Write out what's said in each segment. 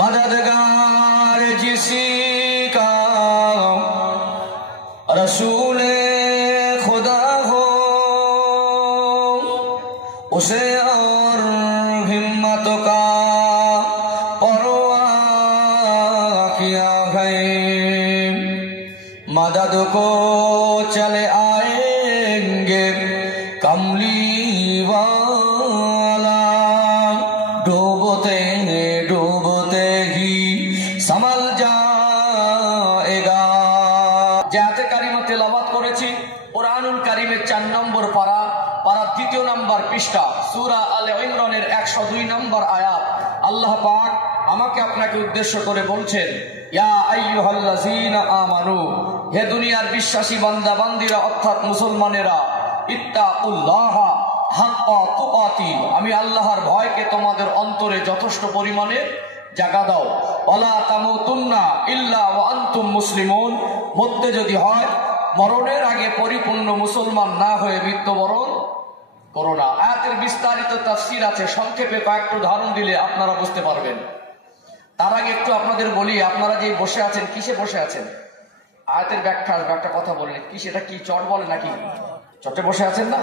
मददगार जिसी का रसूल खुदा हो उसे और हिम्मत का परवाह किया है। मदद को चले आएंगे कमली वाला, डूबते डूबते ही संभल जाएगा। जाते कारिमा तेलावत করেছি কুরআনুল কারীমের 4 নম্বর পারা, পারা 2 নম্বর পৃষ্ঠা, সূরা আলে ইমরানের 102 নম্বর আয়াত। আল্লাহ পাক আমাকে আপনাকে উদ্দেশ্য করে বলছেন, ইয়া আইয়ুহাল্লাযীনা আমানু, হে দুনিয়ার বিশ্বাসী বান্দা বান্দিরা অর্থাৎ মুসলমানেরা, ইত্তাকুল্লাহা হাক্কা তুকাতি, আমি আল্লাহর ভয়কে তোমাদের অন্তরে যথেষ্ট পরিমাণে জাগা দাও। ওয়ালা তামুতুন্না ইল্লা ওয়া আনতুম মুসলিমুন, মধ্যে যদি হয় মরণের আগে পরিপূর্ণ মুসলমান না হয়ে মৃত্যুবরণ করো না। আয়াতের বিস্তারিত তাফসীর আছে, সংক্ষেপে কয়েকটা উদাহরণ দিলে আপনারা বুঝতে পারবেন। তার আগে একটু আপনাদের বলি, আপনারা যে বসে আছেন কিসে বসে আছেন? আয়াতের ব্যাখ্যা একটা কথা বলেন, কি সেটা কি চট বলে নাকি? চটে বসে আছেন না?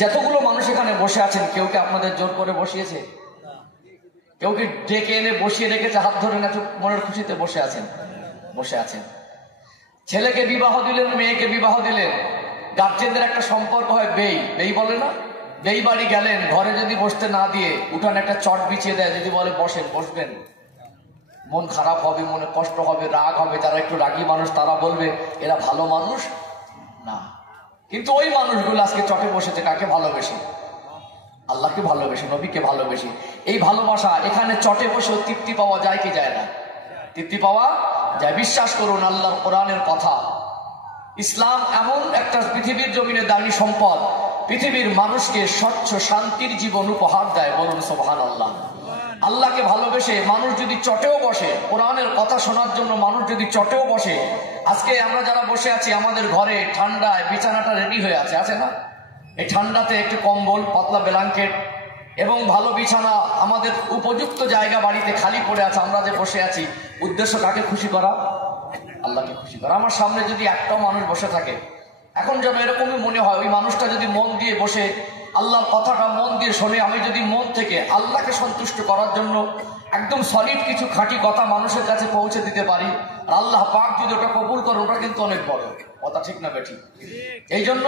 যতগুলো মানুষ এখানে বসে আছেন কেউ কি আপনাদের জোর করে বসিয়েছে? কেউ কি ডেকে এনে বসিয়ে রেখেছে হাত ধরে না? মনের খুশিতে বসে আছেন? বসে আছেন। ছেলেকে বিবাহ দিলেন, মেয়েকে বিবাহ দিলেন, গার্জেনদের একটা সম্পর্ক হয় বেই, বেই বলে না? বেই বাড়ি গেলেন, ঘরে যদি বসতে না দিয়ে উঠানে একটা চট বিছিয়ে দেয়, যদি বলে বসেন, বসবেন? মন খারাপ হবে, মনে কষ্ট হবে, রাগ হবে। যারা একটু রাগী মানুষ তারা বলবে এরা ভালো মানুষ না। কিন্তু ওই মানুষগুলো আজকে চটে বসেছে কাকে ভালোবেসে? আল্লাহকে ভালোবেসে, নবীকে ভালোবেসে। এই ভালোবাসা এখানে চটে বসে তৃপ্তি পাওয়া যায় কি যায় না? তৃপ্তি পাওয়া যায়। বিশ্বাস করুন আল্লাহর কোরআনের কথা, ইসলাম এমন একটা পৃথিবীর জমিনে দামি সম্পদ, পৃথিবীর মানুষকে স্বচ্ছ শান্তির জীবন উপহার দেয়। বলুন সুবহানাল্লাহ। আল্লাহকে ভালোবেসে মানুষ যদি চটেও বসে, কোরআনের কথা শোনার জন্য মানুষ যদি চটেও বসে, আজকে আমরা যারা বসে আছি আমাদের ঘরে ঠান্ডায় বিছানাটা রেডি হয়ে আছে, আছে না? এই ঠান্ডাতে একটু কম্বল, পাতলা ব্ল্যাঙ্কেট এবং ভালো বিছানা, আমাদের উপযুক্ত জায়গা বাড়িতে খালি পড়ে আছে, আমরা যে বসে আছি, উদ্দেশ্য কাকে খুশি করা? আল্লাহকে খুশি করা। আমার সামনে যদি একটাও মানুষ বসে থাকে, এখন যেন এরকমই মনে হয় ওই মানুষটা যদি মন দিয়ে বসে আল্লাহর কথাটা মন দিয়ে শোনে, আমি যদি মন থেকে আল্লাহকে সন্তুষ্ট করার জন্য একদম সলিড কিছু খাঁটি কথা মানুষের কাছে পৌঁছে দিতে পারি, আর আল্লাহ পাক যদি ওটা কবুল করে, ওটা কিন্তু অনেক বড় কথা, ঠিক না বেঠিক? এই জন্য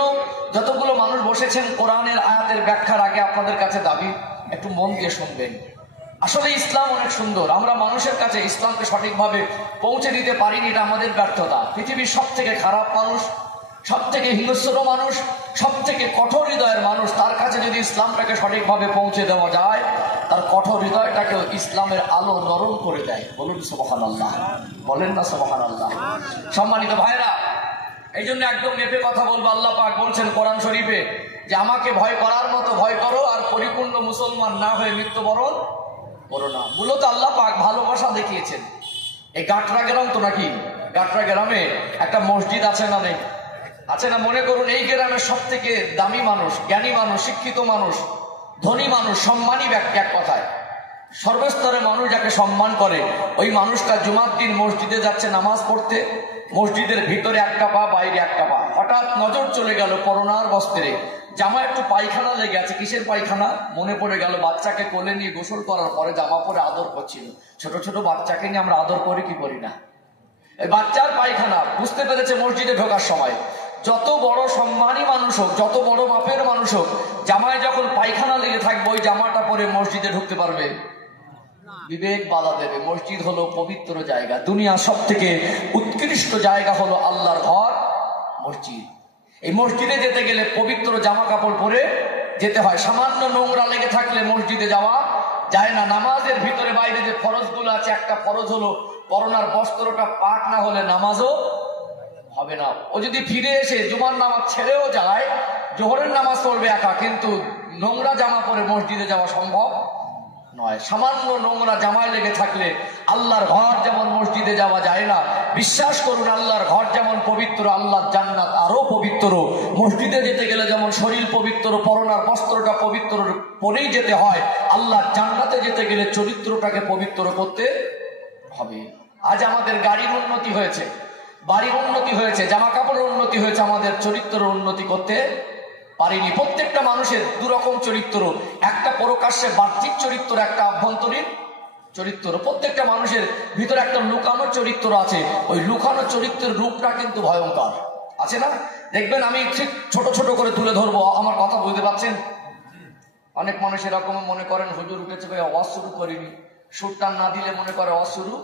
যতগুলো মানুষ বসেছেন, কোরআনের আয়াতের ব্যাখ্যার আগে আপনাদের কাছে দাবি একটু মন দিয়ে শুনবেন। আসলে ইসলাম অনেক সুন্দর, আমরা মানুষের কাছে ইসলামকে সঠিকভাবে পৌঁছে দিতে পারিনি, এটা আমাদের ব্যর্থতা। পৃথিবীর সব থেকে খারাপ মানুষ, সব থেকে হিংস্র মানুষ, সব থেকে কঠোর হৃদয়ের মানুষ, তার কাছে যদি ইসলামটাকে সঠিকভাবে পৌঁছে দেওয়া যায়, তার কঠোর হৃদয়টাকে ইসলামের আলো নরম করে দেয়। বলুন সুবহানাল্লাহ, বলেন না সুবহানাল্লাহ? সম্মানিত ভাইরা, এই জন্য একদম মেপে কথা বলবো। আল্লাহ পাক বলছেন কোরআন শরীফে যে আমাকে ভয় করার মতো ভয় করো, আর পরিপূর্ণ মুসলমান না হয়ে মৃত্যুবরণ করো না। মূলত আল্লাহ পাক ভালোবাসা দেখিয়েছেন। এই গাটরা গ্রাম তো নাকি, গাটরা গ্রামে একটা মসজিদ আছে না? নেই? আছে না? মনে করুন এই গ্রামের সব থেকে দামি মানুষ, জ্ঞানী মানুষ, শিক্ষিত মানুষ, ধনী মানুষ, সম্মানী ব্যক্তি, এক কথায় সর্বস্তরে মানুষ যাকে সম্মান করে, ওই মানুষটা জুমার দিন মসজিদে যাচ্ছে নামাজ পড়তে, মসজিদের ভিতরে একটা পা, বাইরে একটা পা। হঠাৎ নজর চলে গেল করোনার বস্ত্রে, জামা একটু পায়খানা লেগে আছে। কিসের পায়খানা? মনে পড়ে গেল বাচ্চাকে কোলে নিয়ে গোসল করার পরে জামা পরে আদর করছিল। ছোট ছোট বাচ্চাকে নিয়ে আমরা আদর করি কি করি না? এই বাচ্চার পায়খানা বুঝতে পেরেছে মসজিদে ঢোকার সময়। যত বড় সম্মানী মানুষ হোক, যত বড় মাপের মানুষ হোক, জামায় যখন পায়খানা লেগে থাকবে ওই জামাটা পরে মসজিদে ঢুকতে পারবে? বিবেক বাধা দেবে। মসজিদ হলো পবিত্র জায়গা, দুনিয়া সব থেকে উৎকৃষ্ট জায়গা হলো আল্লাহর ঘর মসজিদ। এই মসজিদে যেতে গেলে পবিত্র জামা কাপড় পরে যেতে হয়। সামান্য নোংরা লেগে থাকলে মসজিদে যাওয়া যায় না। নামাজের ভিতরে বাইরে যে ফরজগুলো আছে, একটা ফরজ হলো করোনার বস্ত্রটা পাক না হলে নামাজও হবে না। ও যদি ফিরে এসে জুমার নামাজ ছেড়েও যায়, জোহরের নামাজ পড়বে একা, কিন্তু নোংরা জামা পরে মসজিদে যাওয়া সম্ভব নয়। সামান্য নোংরা জামায় লেগে থাকলে আল্লাহর ঘর যেমন মসজিদে যাওয়া যায় না, বিশ্বাস করুন আল্লাহর ঘর যেমন পবিত্র, আল্লাহর জান্নাত আরো পবিত্র। মসজিদে যেতে গেলে যেমন শরীর পবিত্র, পরনার বস্ত্রটা পবিত্র পরেই যেতে হয়, আল্লাহর জান্নাতে যেতে গেলে চরিত্রটাকে পবিত্র করতে হবে। আজ আমাদের গাড়ির উন্নতি হয়েছে, বাড়ির উন্নতি হয়েছে, জামা কাপড়ের উন্নতি হয়েছে, আমাদের চরিত্রের উন্নতি করতে পারিনি। প্রত্যেকটা মানুষের দুরকম চরিত্র, একটা প্রকাশ্যে বাহ্যিক চরিত্র, একটা আভ্যন্তরীণ চরিত্র। প্রত্যেকটা মানুষের ভিতরে একটা লুকানো চরিত্র আছে। ওই লুকানো চরিত্রের রূপটা কিন্তু ভয়ঙ্কর, আছে না? দেখবেন, আমি ঠিক ছোট ছোট করে তুলে ধরবো, আমার কথা বুঝতে পারছেন? অনেক মানুষ এরকম মনে করেন হুজুর উঠেছে ভাই, আওয়াজ শুরু করিনি, সুর টান না দিলে মনে করে আওয়াজ শুরু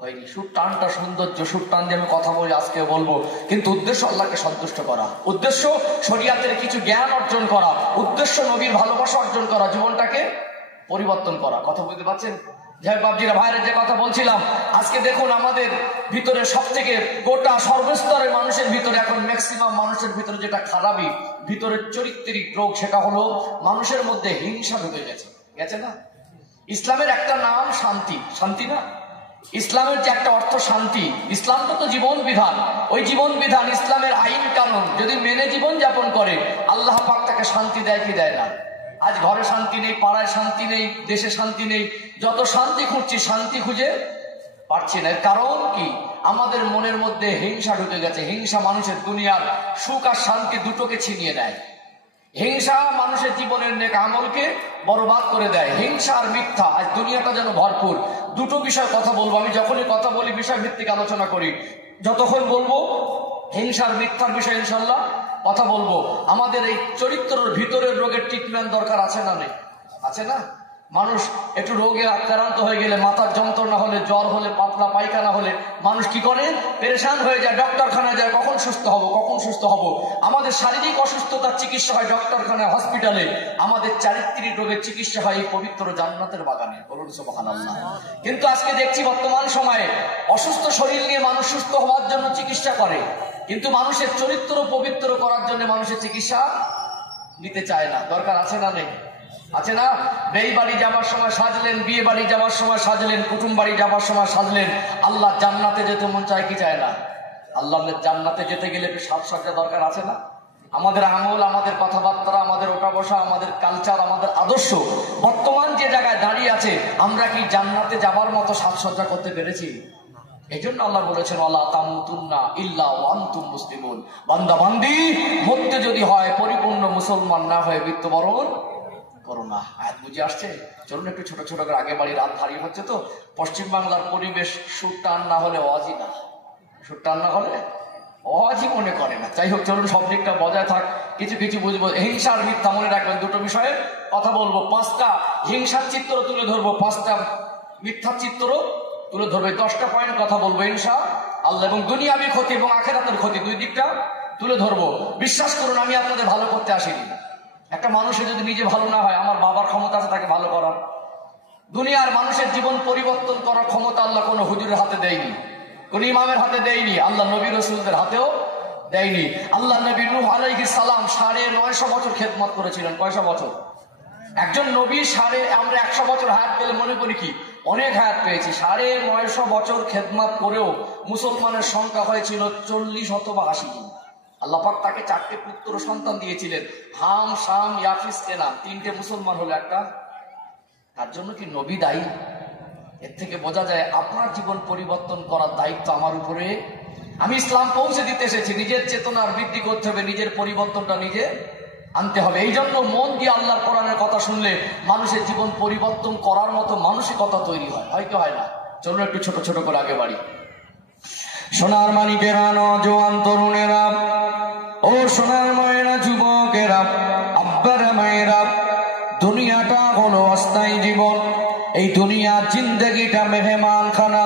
হয়নি। সুর টানটা সৌন্দর্য, সুর টান দিয়ে আমি কথা বলি, আজকে বলবো, কিন্তু উদ্দেশ্য আল্লাহকে সন্তুষ্ট করা, উদ্দেশ্য শরিয়াতের কিছু জ্ঞান অর্জন করা, উদ্দেশ্য নবীর ভালোবাসা অর্জন করা, জীবনটাকে পরিবর্তন করা। কথা বুঝতে পারছেন? যাই বাবজিরা, ভাইয়ের যে কথা বলছিলাম, আজকে দেখুন আমাদের ভিতরে সব থেকে গোটা সর্বস্তরের মানুষের ভিতরে এখন ম্যাক্সিমাম মানুষের ভিতরে যেটা খারাপই ভিতরের চরিত্রিক রোগ, সেটা হলো মানুষের মধ্যে হিংসা ঢুকে গেছে না? ইসলামের একটা নাম শান্তি, শান্তি না? ইসলামের যে একটা অর্থ শান্তি, ইসলামটা তো জীবন বিধান, ওই জীবন বিধান ইসলামের আইন কানুন যদি মেনে জীবন যাপন করে, আল্লাহ পাক তাকে শান্তি দেয় কি দেয় না? আজ ঘরে শান্তি নেই, পাড়ায় শান্তি নেই, দেশে শান্তি নেই, যত শান্তি খুঁজছি শান্তি খুঁজে পারছি না। এর কারণ কি? আমাদের মনের মধ্যে হিংসা ঢুকে গেছে। হিংসা মানুষের দুনিয়ার সুখ আর শান্তি দুটোকে ছিনিয়ে দেয়। হিংসা মানুষের জীবনের নেক আমলকে বরবাদ করে দেয়। হিংসা আর মিথ্যা, আজ দুনিয়াটা যেন ভরপুর। দুটো বিষয় কথা বলবো, আমি যখনই কথা বলি বিষয় ভিত্তিক আলোচনা করি, যতক্ষণ বলবো হিংসার মিথ্যার বিষয় ইনশাল্লাহ কথা বলবো। আমাদের এই চরিত্রের ভিতরের রোগের ট্রিটমেন্ট দরকার আছে না? নেই? আছে না? মানুষ একটু রোগে আক্রান্ত হয়ে গেলে, মাথার যন্ত্রণা হলে, জ্বর হলে, পাতলা পায়খানা হলে মানুষ কি করে? পেরেশান হয়ে যায়, ডক্টরখানায় যায়, কখন সুস্থ হব, কখন সুস্থ হব। আমাদের শারীরিক অসুস্থতার চিকিৎসা হয় ডক্টরখানায়, হসপিটালে। আমাদের চারিত্রিক রোগের চিকিৎসা হয় এই পবিত্র জান্নাতের বাগানে। বলুন সুবহানাল্লাহ। কিন্তু আজকে দেখছি বর্তমান সময়ে অসুস্থ শরীর নিয়ে মানুষ সুস্থ হওয়ার জন্য চিকিৎসা করে, কিন্তু মানুষের চরিত্র পবিত্র করার জন্য মানুষের চিকিৎসা নিতে চায় না। দরকার আছে না? নেই? আছে না? বিয়ে বাড়ি যাবার সময় সাজলেন, বিয়ে বাড়ি যাবার সময় সাজলেন, কুটুম বাড়ি যাবার সময় সাজলেন। আল্লাহ জান্নাতে যেতে মন চায় কি চায় না? আল্লাহ জান্নাতে যেতে গেলে একটু সাজসজ্জা দরকার আছে না? আমাদের আমল, আমাদের কথাবার্তা, আমাদের ওঠা বসা, আমাদের কালচার, আমাদের আদর্শ বর্তমান যে জায়গায় দাঁড়িয়ে আছে, আমরা কি জান্নাতে যাবার মতো সাজসজ্জা করতে পেরেছি? এই জন্য আল্লাহ বলেছেন, ওয়ালা তামুতুন্না ইল্লা ওয়া আনতুম মুসলিমুন। বান্দা বান্দি মরতে যদি হয় পরিপূর্ণ মুসলমান না হয়ে মৃত্যুবরণ করো না। আয়াত বুঝে আসছে? চলুন একটু ছোট ছোট করে আগে বাড়ি, রাত ভারী হচ্ছে তো। পশ্চিম বাংলার পরিবেশ সুর টান না হলে অজি না, সুর টান না হলে অজি মনে করে না। যাই হোক, চলুন সব দিকটা বজায় থাক, কিছু কিছু বুঝবো। হিংসা আর মিথ্যা মনে রাখবেন, দুটো বিষয়ে কথা বলবো। 5টা হিংসার চিত্র তুলে ধরবো, 5টা মিথ্যার চিত্র তুলে ধরবে, 10টা পয়েন্ট কথা বলবো ইনশাআল্লাহ। এবং দুনিয়াবি ক্ষতি এবং আখিরাতের ক্ষতি, দুই দিকটা তুলে ধরবো। বিশ্বাস করুন, আমি আপনাদের ভালো করতে আসিনি। একটা মানুষের যদি নিজে ভালো না হয়, আমার বাবার ক্ষমতা আছে তাকে ভালো করার। দুনিয়ার মানুষের জীবন পরিবর্তন করার ক্ষমতা আল্লাহ কোনো হুজুরের হাতে দেয়নি, কোন ইমামের হাতে দেয়নি, আল্লাহ নবী রাসূলদের হাতেও দেয়নি। আল্লাহ নবী নূহ আলাইহিস সালাম 950 বছর খেদমত করেছিলেন। কয়শো বছর? একজন নবী আমরা 100 বছর হায়াত পেলে মনে করি কি অনেক হায়াত পেয়েছি। 950 বছর খেদমত করেও মুসলমানের সংখ্যা হয়েছিল 40 অথবা 80 জন। আল্লাহ পাক তাকে 4টে পুত্র সন্তান দিয়েছিলেন, হাম, শাম, ইয়াফিস, কেনান। 3টে মুসলমান হলো, একটা। তার জন্য কি নবী দায়ী? এর থেকে বোঝা যায় আপনার জীবন পরিবর্তন করার দায়িত্ব আমার উপরে। আমি ইসলাম পৌঁছে দিতে এসেছি, নিজের চেতনার বৃদ্ধি করতে হবে, নিজের পরিবর্তনটা নিজে আনতে হবে। এই জন্য মন দিয়ে আল্লাহর কোরআনের কথা শুনলে মানুষের জীবন পরিবর্তন করার মতো মানসিকতা তৈরি হয়, হয়তো হয় না। চলুন একটু ছোট ছোট করে আগে বাড়ি। সোনার মানিকেরা, নওজোয়ান তরুণেরা, ও সোনার মায়েরা, যুবকেরা, আব্বারা মায়েরা, দুনিয়াটা হলো অস্থায়ী জীবন। এই দুনিয়ার জিন্দেগিটা মেহমান খানা।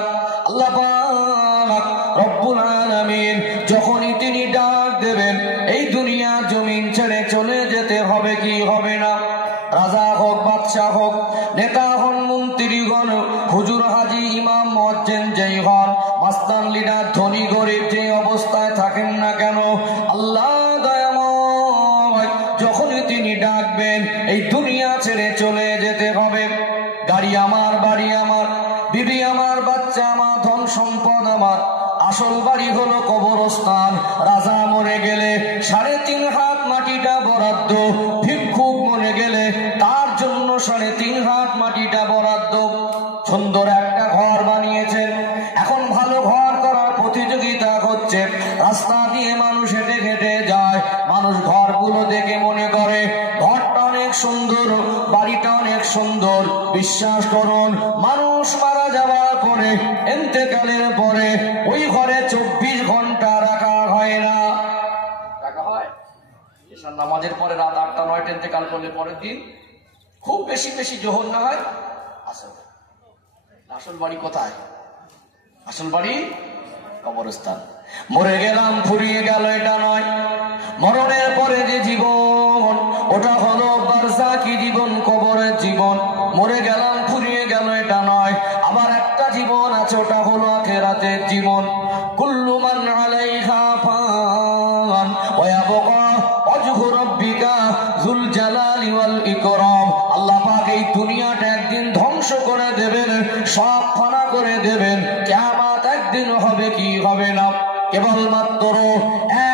আল্লাহ পাক রব্বুল আলামিন যখনই তিনি ডাক দেবেন, এই দুনিয়া জমিন ছেড়ে চলে যেতে হবে কি হবে না? রাজা হোক, বাদশাহ হোক, নেতা হন, মন্ত্রীগণ, হুজুর, হাজি, ইমাম, মুয়াজ্জিন যেই হন, মাস্তান, লিডার, ধনী গরিব যে অবস্থায় থাকেন না কেন, আল্লাহ দয়াময় যখনই তিনি ডাকবেন, এই দুনিয়া ছেড়ে চলে যেতে হবে। গাড়ি আমার, বাড়ি আমার, বিবি আমার, বাচ্চা আমার, ধন সম্পদ আমার, আসল বাড়ি হলো কবরস্থান। রাজা মরে গেলে 3.5 হাত মাটিটা বরাদ্দ, ভিক্ষুক মরে গেলে তার জন্য 3.5 হাত মাটিটা বরাদ্দ। সুন্দর একটা ঘর বানিয়েছেন, বিশ্বাস করুন, মানুষ মারা যাওয়ার পরে, ইন্তেকালের পরে ওই ঘরে 24 ঘন্টা রাখা হয় না। রাখা হয় এশার নামাজের পরে রাত 8টা 9টা ইন্তেকাল করলে পরের দিন খুব বেশি বেশি জোহর না হয় আসল বাড়ি কোথায়? আসল বাড়ি কবরস্থান। মরে গেলাম ফুরিয়ে গেল এটা নয়, মরণের পরে যে জীবন ওটা হলো বারজাকি জীবন, কবরের জীবন। মরে গেলাম ফুরিয়ে গেল এটা নয়, আবার একটা জীবন আছে, ওটা হলো আখিরাতের জীবন। কুল্লু মান আলাইহা ফান ওয়া ইয়াবকা ওয়াজহু রাব্বিকা যুল জালালি ওয়াল ইকরাম। আল্লাহ পাক এই দুনিয়াটা একদিন ধ্বংস করে দেবেন, সব ফানা করে দেবেন। কিয়ামত একদিন হবে কি হবে না, কেবলমাত্র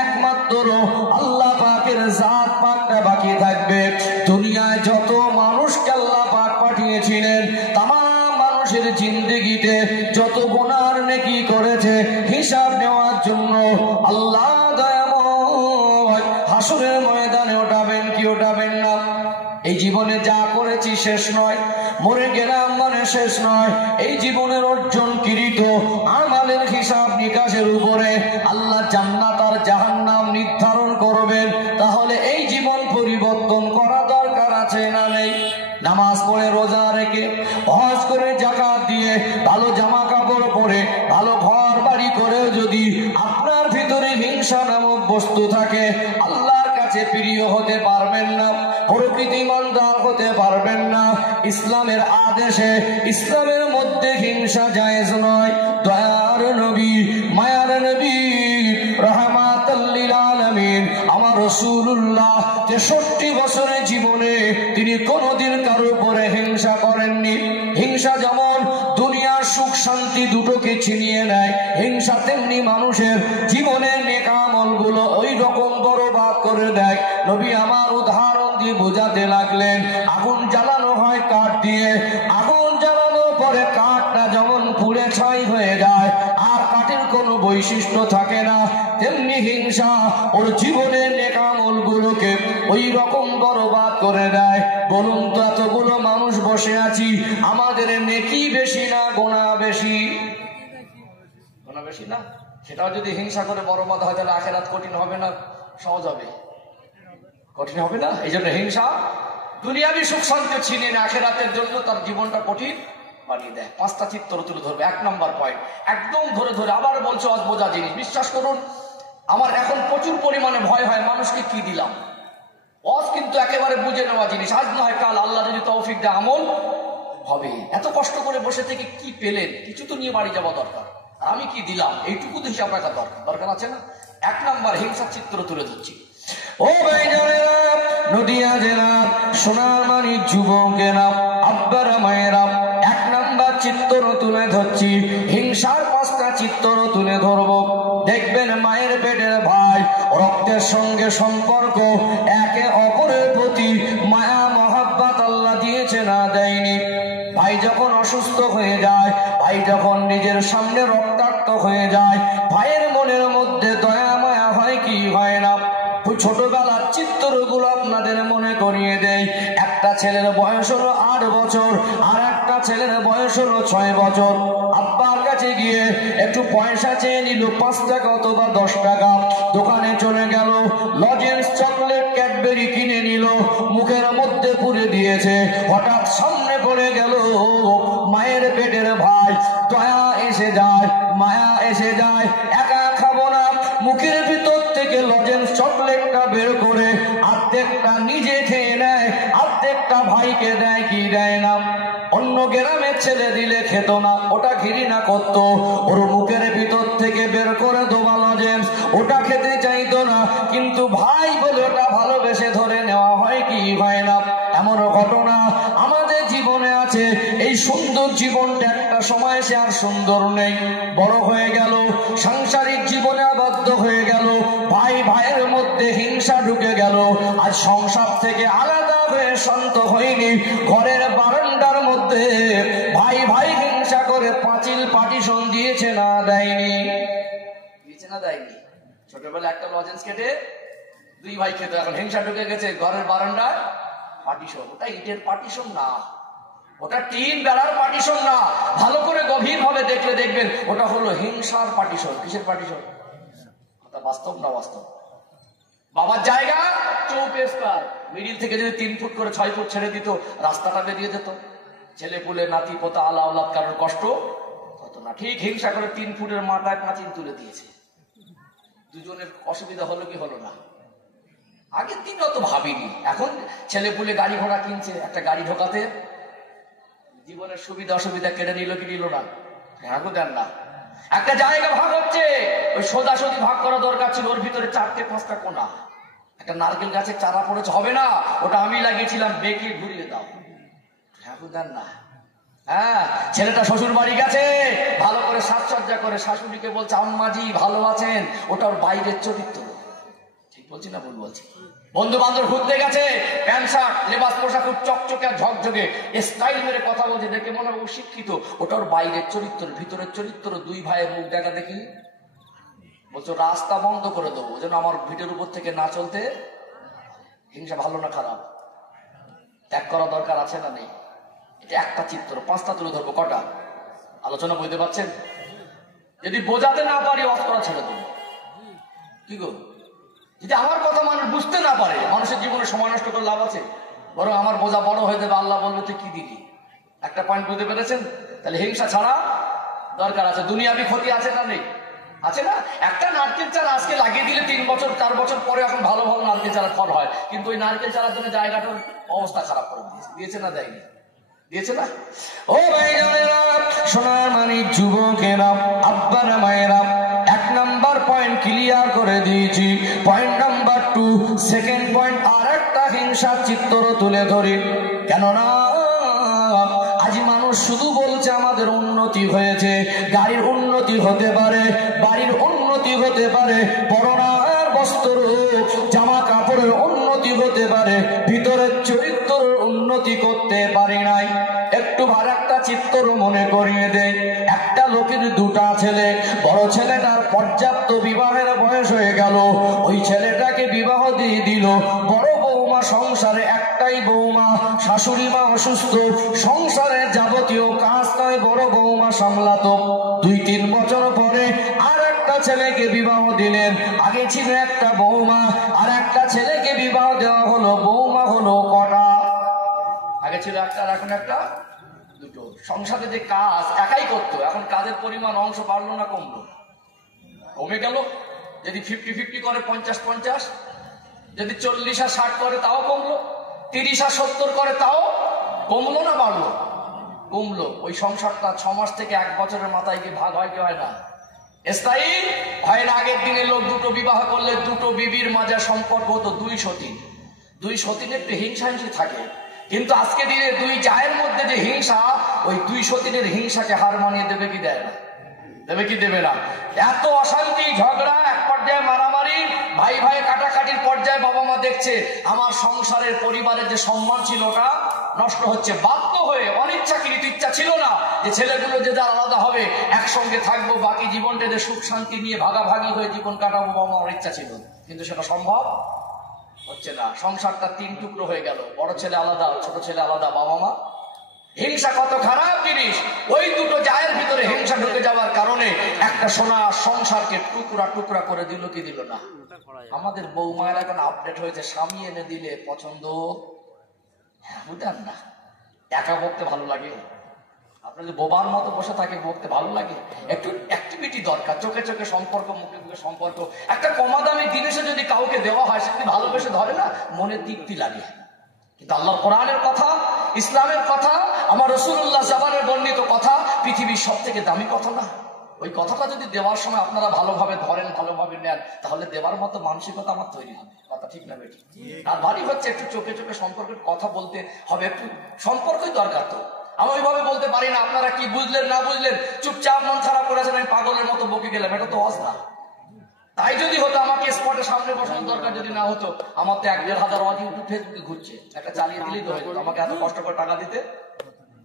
একমাত্র আল্লাহ পাকের জাত পাকটা বাকি থাকবে। দুনিয়ায় যত মানুষকে আল্লাহ পাক পাঠিয়েছিলেন, তামাম মানুষের জিন্দেগিতে যত গুনার নেকি করেছে হিসাব নেওয়ার জন্য আল্লাহ দয়াময় হাসরের ময়দানে ওঠাবেন কি ওঠাবেন না? এই জীবনে যা করেছি শেষ নয়, মরে গেলাম মানে শেষ নয়। এই জীবনের অর্জন কৃত আমাদের হিসাব নিকাশের উপরে আল্লাহ জান্নাত আর জাহান্নাম নির্ধারণ করবেন। তাহলে এই জীবন পরিবর্তন করা দরকার আছে না নেই? নামাজ পড়ে, রোজা রেখে, হজ করে, যাকাত দিয়ে, ভালো জামা কাপড় পরে, ভালো ঘর বাড়ি করেও যদি আপনার ভিতরে হিংসা নামক বস্তু থাকে, আল্লাহর কাছে প্রিয় হতে পারবেন না, প্রকৃতি ইমানদার হতে পারবেন না। ইসলামের আদেশে, ইসলামের মধ্যে হিংসা জায়েজ নয়। দয়ার নবী, মায়ার নবী, রাহমাতাল লিল আলামিন আমার রাসূলুল্লাহ 63 বছরের জীবনে তিনি কোনোদিন কারোর উপরে হিংসা করেননি। হিংসা যেমন দুনিয়ার সুখ শান্তি দুটোকে ছিনিয়ে নেয়, হিংসা তেমনি মানুষের জীবনের নেক আমলগুলো ওই রকম বরবাদ করে দেয়। নবী আমার উদাহরণ দিয়ে বোঝাতে লাগলেন, আগুন জ্বালানো হয় কাঠ দিয়ে, আগুন জ্বালানোর পরে কাঠটা যেমন পুড়ে ছাই হয়ে যায় আর কাঠের কোনো বৈশিষ্ট্য থাকে না, তেমনি হিংসা ওর জীবনের নেক আমলগুলোকে ওই রকম বরবাদ করে দেয়। বলুন তো, এতগুলো মানুষ বসে আছি, আমাদের নেকি বেশি না গোনা বেশি? গোনা বেশি না? সেটাও যদি হিংসা করে বরবাদ হয় তাহলে আখিরাত কঠিন হবে না সহজ হবে? কঠিন হবে না। এই জন্য হিংসা দুনিয়াবি সুখ শান্তি ছিনিয়ে নেয়, আখিরাতের জন্য তার জীবনটা কঠিন বানিয়ে দেয়। 5টা চিত্র তুলে ধরবে। 1 নম্বর পয়েন্ট, একদম ধরে ধরে আবার বলছে, অজ বোঝা জিনিস। বিশ্বাস করুন, আমার এখন প্রচুর পরিমাণে ভয় হয় মানুষকে কি দিলাম। অজ কিন্তু একেবারে বুঝে নেওয়া জিনিস, আজ নয় কাল আল্লাহ যদি তৌফিক দেয় আমল হবে। এত কষ্ট করে বসে থেকে কি পেলেন? কিছু তো নিয়ে বাড়ি যাওয়া দরকার। আমি কি দিলাম এইটুকু তো হিসাব রাখা দরকার আছে না? 1 নম্বর হিংসার চিত্র তুলে ধরছি। ও ভাই জানেরা, নদিয়া জেলার সোনার মানি যুবকেরা, আব্বারা মায়েরা, 1 নম্বর চিত্র তুলে ধরছি। হিংসার 5টা চিত্র তুলে ধরব। দেখবেন মায়ের পেটের ভাই, রক্তের সঙ্গে সম্পর্ক, একে অপরের প্রতি মায়া মহাব্বত আল্লাহ দিয়েছে না দেয়নি? ভাই যখন অসুস্থ হয়ে যায়, ভাই যখন নিজের সামনে রক্তাক্ত হয়ে যায়, ভাইয়ের মনের মধ্যে দয়া মায়া হয় কি হয় না? ছোটবেলার চিত্রগুলো আপনাদের মনে করিয়ে দেয়। একটা ছেলের বয়স হলো 8 বছর, আর একটা ছেলের বয়স হলো 6 বছর। আব্বার কাছে গিয়ে একটু পয়সা চেয়ে নিল, 5 টাকা অথবা 10 টাকা। দোকানে চলে গেল, লজেন্স, চকলেট, ক্যাডবেরি কিনে নিল, মুখের মধ্যে পুরে দিয়েছে। হঠাৎ সামনে পড়ে গেল মায়ের পেটের ভাই। দয়া এসে যায়, মায়া এসে যায়। একা খাবো না, মুখের ভিতর থেকে লজেন্স চকলেটটা বের করে অর্ধেকটা নিজে খেয়ে নেয়, অর্ধেকটা ভাইকে দেয় কি দেয় না? অন্য গ্রামের ছেলে দিলে খেত না, ওটা ঘৃণা করত। ওর মুখের ভিতর থেকে বের করে দেওয়া লজেন্স ওটা খেতে চাইতো না, কিন্তু ভাই বলে ওটা ভালোবেসে ধরে নেওয়া হয় কি হয় না? এমন ঘটনা আমাদের জীবনে আছে। এই সুন্দর জীবনটা একটা সময় সে আর সুন্দর নেই, বড় হয়ে গেল, সাংসারিক জীবনে আবদ্ধ হয়ে গেল, ভাই ভাইয়ের মধ্যে হিংসা ঢুকে গেল। আজ সংসার থেকে আলাদা হয়ে শান্ত হয়নি, ঘরের বারান্দার মধ্যে ভাই ভাই হিংসা করে পাঁচিল পার্টিশন দিয়েছে না দেয়নি? দিয়েছে না দেয়নি? ছোটবেলা একটা লজেন্স কেটে 2 ভাই খেতে, এখন হিংসা ঢুকে গেছে ঘরের বারান্দায় পার্টিশন। ওটা ইটের পার্টিশন না, ওটা টিন বেড়ার পার্টিশন না, ভালো করে গভীর ভাবে দেখলে দেখবেন ওটা হলো হিংসার পার্টিশন। কিসের পার্টিশন? বাস্তব না বাস্তব? বাবার জায়গা চৌপেস্কার, মিডিল থেকে যদি 3 ফুট করে 6 ফুট ছেড়ে দিত, রাস্তাটা বেরিয়ে যেত, ছেলে পুলে নাতি পোতা আলা আওলাদ কারোর কষ্ট হতো না। ঠিক হিংসা করে 3 ফুটের মাথায় পাঁচিল তুলে দিয়েছে, দুজনের অসুবিধা হলো কি হলো না? আগের দিন অত ভাবিনি, এখন ছেলে পুলে গাড়ি ঘোড়া কিনছে, একটা গাড়ি ঢোকাতে জীবনের সুবিধা অসুবিধা কেটে নিল কি নিল না? এখন দেন না। একটা জায়গা ভাগ হচ্ছে, ওই সোজাসুজি ভাগ করা দরকার ছিল, ওর ভিতরে 4-5টা কোণা। একটা নারকেল গাছের চারা পড়েছে, হবে না, ওটা আমি লাগিয়েছিলাম, বেঁকে ঘুরিয়ে দাও। এখন দেন না। হ্যাঁ, ছেলেটা শ্বশুর বাড়ি গেছে, ভালো করে সাজসজ্জা করে শাশুড়িকে বলছে আম্মাজি ভালো আছেন, ওটা ওর বাইরের চরিত্র। ঠিক বলছি না ভুল বলছি? বন্ধু বান্ধব ঘুরতে গেছে, প্যান্ট শার্ট লেবাস পোশাক খুব চকচকে আর ঝকঝকে, স্টাইল মেরে কথা বলছে, দেখে মনে হয় শিক্ষিত, ওটা ওর বাইরের চরিত্র। ভিতরের চরিত্র দুই ভাইয়ের মুখ দেখা দেখি বলছো রাস্তা বন্ধ করে দেবো যেন আমার ভিটের উপর থেকে না চলতে। হিংসা ভালো না খারাপ? ত্যাগ করা দরকার আছে না নেই? এটা একটা চিত্র, 5টা তুলে ধরবো। কটা আলোচনা বুঝতে পারছেন? যদি বোঝাতে না পারি অফ করা ছেড়ে দেবো। কি গো, যদি আমার কথা মানুষ বুঝতে না পারে, মানুষের জীবনে সময় নষ্ট করে লাভ আছে? বরং আমার বোঝা বড় হয়ে যাবে, আল্লাহ বলবে তুই কি দিলি। একটা পয়েন্ট বুঝতে পেরেছেন? তাহলে হিংসা ছাড়া দরকার আছে। দুনিয়াবি ক্ষতি আছে না নেই? আছে না? একটা নারকেল চারা আজকে লাগিয়ে দিলে 3 বছর 4 বছর পরে এখন ভালো ভালো নারকেল চারা ফল হয়, কিন্তু ওই নারকেল চারার জন্য জায়গাটার অবস্থা খারাপ করে দিয়েছে। দিয়েছে না দেয়নি? দিয়েছে না? ও ভাই জানেরা, সোনার মানিক যুবকেরা, আব্বারা মায়েরা, 1 নাম্বার পয়েন্ট ক্লিয়ার করে দিয়েছি। পয়েন্ট নাম্বার 2, সেকেন্ড পয়েন্ট আর একটা হিংসার চিত্র তুলে ধরি। কেননা আজ মানুষ শুধু বলছে আমাদের উন্নতি হয়েছে, গাড়ির উন্নতি হতে পারে, বাড়ির উন্নতি হতে পারে, পরনার বস্ত্র জামা কাপড়ের উন্নতি হতে পারে, ভিতরের চরিত্রের উন্নতি করতে পারি নাই। একটু একটা চিত্র মনে করিয়ে দেয়। একটা লোকের 2টা ছেলে, বড় ছেলেটার পর্যাপ্ত বিবাহের বয়স হয়ে গেল, ওই ছেলেটাকে বিবাহ দিয়ে দিল। বড় বৌমা সংসারে, একটাই বৌমা, শাশুড়ি মা অসুস্থ, সংসারের যাবতীয় কাজ নয় বড় বৌমা সামলাতো। 2-3 বছর পরে আর একটা ছেলেকে বিবাহ দিলেন। আগে ছিল একটা বৌমা, আর একটা ছেলেকে বিবাহ দেওয়া হলো। বৌমা হলো কটা? আগে ছিল একটা, আর এখন একটা, 2টো। সংসারে যে কাজ একাই করতো, এখন কাজের পরিমাণ অংশ বাড়লো না কমলো? কমে গেল। যদি 50-50 করে 50-50, যদি 40 আর 60 করে তাও কমলো, 30 আর 70 করে তাও কমলো না বাড়লো? কমলো। ওই সংসারটা 6 মাস থেকে 1 বছরের মাথায় কি ভাগ হয় কি হয় না? স্থায়ী হয় না? আগের দিনে লোক 2টো বিবাহ করলে 2টো বিবির মাঝে সম্পর্ক হতো 2 সতীন। 2 সতীন একটু হিংসাহিংসি থাকে, কিন্তু আজকে দিনে 2 জায়ের মধ্যে যে হিংসা, ওই 2 সতীনের হিংসাকে হার মানিয়ে দেবে কি দেয় না? দেবে কি দেবে না? এত অশান্তি, ঝগড়া, এক পর্যায়ে মারামারি, ভাই ভাই কাটাকাটির পর্যায়ে বাবা মা দেখছে আমার সংসারের পরিবারের যে সম্মান ছিল ওটা নষ্ট হচ্ছে। বাধ্য হয়ে, অনিচ্ছাকৃত, ইচ্ছা ছিল না যে ছেলেগুলো যে যার আলাদা হবে, একসঙ্গে থাকবো, বাকি জীবনটা যে সুখ শান্তি নিয়ে ভাগাভাগি হয়ে জীবন কাটাবো, বাবা মার ইচ্ছা ছিল, কিন্তু সেটা সম্ভব হচ্ছে না। সংসারটা 3 টুকরো হয়ে গেল, বড় ছেলে আলাদা, ছোট ছেলে আলাদা, বাবা মা। হিংসা কত খারাপ জিনিস! ওই 2টো জায়ের ভিতরে হিংসা ঢুকে যাওয়ার কারণে একটা সোনা সংসারকে টুকরা টুকরা করে দিল কি দিল না? আমাদের বৌমায়ের এখন আপডেট হয়েছে, স্বামী এনে দিলে পছন্দ বুঝেন না। একা বকতে ভালো লাগে? আপনার যদি বোবার মতো বসে থাকে বকতে ভালো লাগে? একটু অ্যাক্টিভিটি দরকার, চোখে চোখে সম্পর্ক, মুখে মুখে সম্পর্ক। একটা কমা দামি জিনিসও যদি কাউকে দেওয়া হয়, সে যদি ভালোবেসে ধরে না, মনে তৃপ্তি লাগে। কিন্তু আল্লাহর কোরআনের কথা, ইসলামের কথা, আমার রাসূলুল্লাহ জবানের বর্ণিত কথা পৃথিবীর সব থেকে দামি কথা না? ওই কথাটা যদি দেওয়ার সময় আপনারা ভালোভাবে ধরেন, ভালোভাবে নেন, তাহলে দেওয়ার মতো মানসিকতা আমার তৈরি হবে। কথা ঠিক না বেঠিক? আর ভারী হচ্ছে একটু চোখে চোখে সম্পর্কের কথা বলতে হবে, একটু সম্পর্কই দরকার। তো আমি ওইভাবে বলতে পারি না, আপনারা কি বুঝলেন না বুঝলেন, চুপচাপ মন খারাপ করেছেন, আমি পাগলের মতো বকে গেলাম, এটা তো অবস্থা। তাই যদি হতো, আমাকে স্পটের সামনে বসানোর দরকার যদি না হতো, আমার তো 1-1.5 হাজার ইউটিউব ফেসবুকে ঘুরছে, একটা চালিয়ে দিলেই তো হতো। আমাকে এত কষ্ট করে টাকা দিতে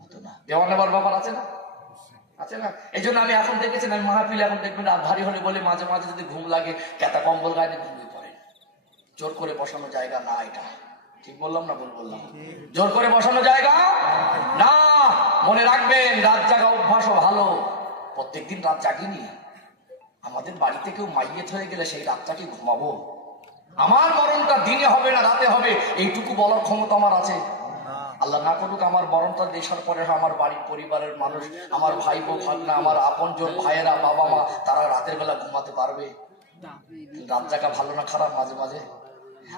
হতো না। দেওয়া নেবার ব্যাপার আছে না? আছে না? এই জন্য আমি এখন দেখেছি, আমি মাহফিল এখন দেখবেন রাত ভারী হলে বলে মাঝে মাঝে যদি ঘুম লাগে, কেতা কম্বল গায়ে ঘুমিয়ে পড়ে। জোর করে বসানো জায়গা না এটা। ঠিক বললাম না ভুল বললাম? জোর করে বসানো জায়গা না। মনে রাখবেন, রাত জাগা অভ্যাসও ভালো। প্রত্যেকদিন রাত জাগিনি। আমাদের বাড়িতে কেউ মাইয়েত হয়ে গেলে সেই রাতটা কি ঘুমাবো? আমার মরণটা দিনে হবে না রাতে হবে, এইটুকু বলার ক্ষমতা আমার আছে? আল্লাহ না করুক আমার মরণটা দেশার পরে আমার বাড়ির পরিবারের মানুষ, আমার ভাই বউ ভাগনা, আমার আপনজন ভাইয়েরা, বাবা মা, তারা রাতের বেলা ঘুমাতে পারবে? রাত জাগা ভালো না খারাপ? মাঝে মাঝে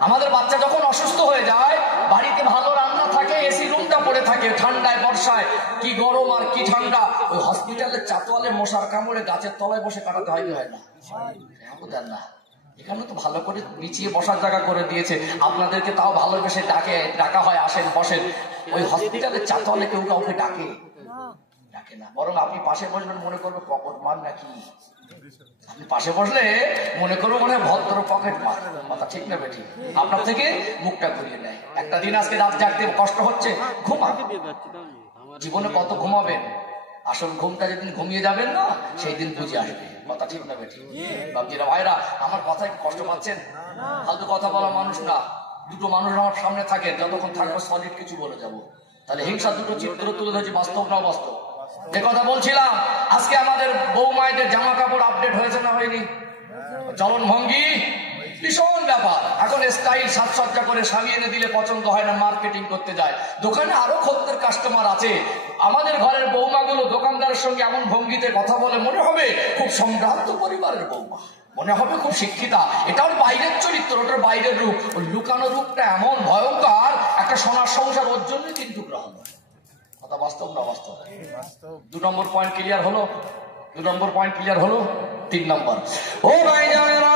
আমাদের বাচ্চা যখন অসুস্থ হয়ে যায়, বাড়িতে ভালো রান্না থাকে, এসি রুমটা পড়ে থাকে, ঠান্ডায় বর্ষায় কি গরম আর কি ঠান্ডা, ওই হসপিটালের চাতওয়ালে মশার কামড়ে গাছের তলায় বসে কাটাতে হয় না? দেন না। এখানে তো ভালো করে নিচিয়ে বসার জায়গা করে দিয়েছে, আপনাদেরকে তাও ভালোবেসে ডাকা হয়, আসেন বসেন। ওই হসপিটালের চাতওয়ালে কেউ কাউকে ডাকে না, বরং আপনি পাশে বসবেন মনে করবে পকেট মার নাকি। আপনি পাশে বসলে মনে করবো মনে ভদ্র পকেট মার, কথা ঠিক না বেঠিক? আপনার থেকে মুখটা ঘুরিয়ে নেয়। একটা দিন আজকে রাত জাগতে কষ্ট হচ্ছে, ঘুমা। জীবনে কত ঘুমাবেন? আসল ঘুমটা যেদিন ঘুমিয়ে যাবেন না, সেই দিন বুঝে আসবে, কথা ঠিক না বেঠিক? বাবজিরা ভাইরা, আমার কথায় কষ্ট পাচ্ছেন? ফালতু কথা বলা মানুষ না। দুটো মানুষ আমার সামনে থাকে, যতক্ষণ থাকবো সলিড কিছু বলে যাব। তাহলে হিংসা দুটো চিত্র তুলে ধরেছি, বাস্তব না বাস্তব? যে কথা বলছিলাম, আজকে আমাদের বউ মায়েদের জামা কাপড় আপডেট হয়েছে না হয়নি? চলন ভঙ্গি ভীষণ ব্যাপার। এখন স্টাইল সাজসজ্জা করে স্বামী এনে দিলে পছন্দ হয় না, মার্কেটিং করতে যায়। দোকানে আরো খদ্দের কাস্টমার আছে, আমাদের ঘরের বৌমাগুলো দোকানদারের সঙ্গে এমন ভঙ্গিতে কথা বলে মনে হবে খুব সম্ভ্রান্ত পরিবারের বৌমা, মনে হবে খুব শিক্ষিতা। এটা ওর বাইরের চরিত্র, ওটার বাইরের রূপ। ওর লুকানো রূপটা এমন ভয়ঙ্কর, একটা সোনার সংসার ওর জন্য কিন্তু গ্রহণ। কথা বাস্তব না বাস্তব? 2 নম্বর পয়েন্ট ক্লিয়ার হলো? 2 নম্বর পয়েন্ট ক্লিয়ার হলো। 3 নম্বর, ও ভাইজানেরা,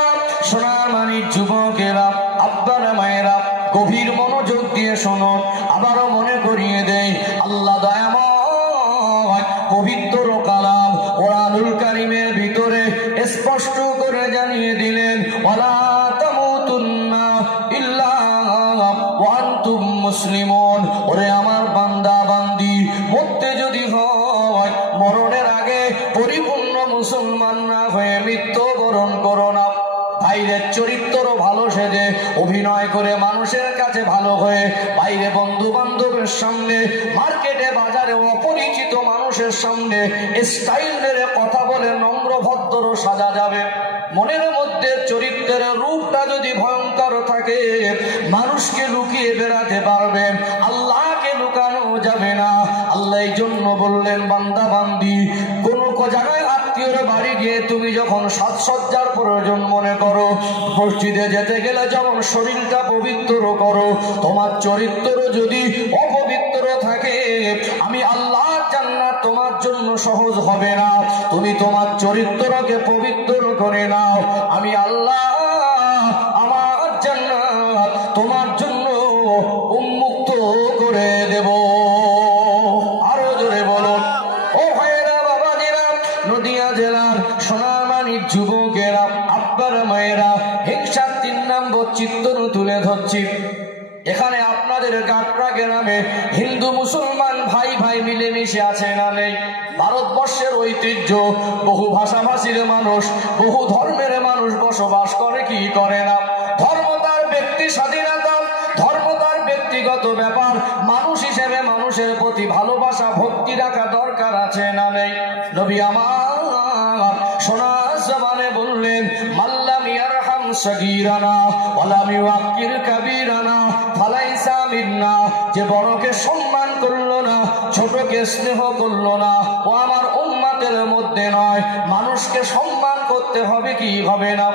সোনার মানিক যুবকেরা, আব্বারা মায়েরা, গভীর মনোযোগ দিয়ে শোনো। আবারও মনে করিয়ে দেই, আল্লাহ দয়াময় পবিত্র কালাম কোরআনুল কারীমের ভিতরে স্পষ্ট করে জানিয়ে দিলেন, ওয়ালা তামুতুন্না ইল্লা ওয়া আনতুম মুসলিমুন। ওরে আমার বান্দা বান্দি, মরতে যদি হয় মরণের আগে পরিপূর্ণ মুসলমান না হয়ে মৃত্যুবরণ করো না। বাইরের চরিত্র ভালো সেজে অভিনয় করে মানুষের কাছে ভালো হয়ে, বাইরে বন্ধু বান্ধবের সামনে, মার্কেটে বাজারে অপরিচিত মানুষের সামনে স্টাইল মেরে কথা বলে নম্র ভদ্র সাজা যাবে। মনের মধ্যে চরিত্রের রূপটা যদি ভয়ঙ্কর থাকে, মানুষকে লুকিয়ে বেড়াতে পারবেন, আল্লাহকে লুকানো যাবে না। আল্লাহ এই জন্য বললেন, বান্দা বান্দি, কোন জায়গায় আত্মীয়র বাড়ি গিয়ে তুমি যখন সাজসজ্জার প্রয়োজন মনে করো, মসজিদে যেতে গেলে যেমন শরীরটা পবিত্র করো, তোমার চরিত্র যদি অপবিত্র থাকে, আমি আল্লাহ জান্নাত তোমার জন্য সহজ হবে না। তুমি তোমার চরিত্রকে পবিত্র করে নাও, আমি আল্লাহ আমার জান্নাত তোমার জন্য উন্মুক্ত করে দেব। আরো জোরে বলো। ও ভাইয়েরা, বাবাজিরা, নদিয়া জেলার সোনামানিক যুবকেরা, আব্বারা মায়েরা, হিংসার 3 নম্বর চিত্র তুলে ধরছি। এখানে আপনাদের কাটরা গ্রামে হিন্দু মুসলমান ভাই ভাই মিলেমিশে আছে না নেই? ভারতবর্ষের ঐতিহ্য, বহু ভাষাভাষীর মানুষ, বহু ধর্মের মানুষ বসবাস করে কি করে না? ধর্ম তার ব্যক্তি স্বাধীনতা, ধর্ম তার ব্যক্তিগত ব্যাপার। মানুষ হিসেবে মানুষের প্রতি ভালোবাসা ভক্তি রাখা দরকার আছে না নেই? নবী আমার সোনা জবানে বললেন, মাল্লাম ইয়ারহাম সগীরানা ওয়ালাম ইউআক্কির কাবীরানা ফালাইসা মিন্না। যে বড়কে সম্মান করলো না, ছোটকে স্নেহ করলো না, ও আমার উম্মতের মধ্যে নয়। মানুষকে সম্মান করতে হবে কি হবে না?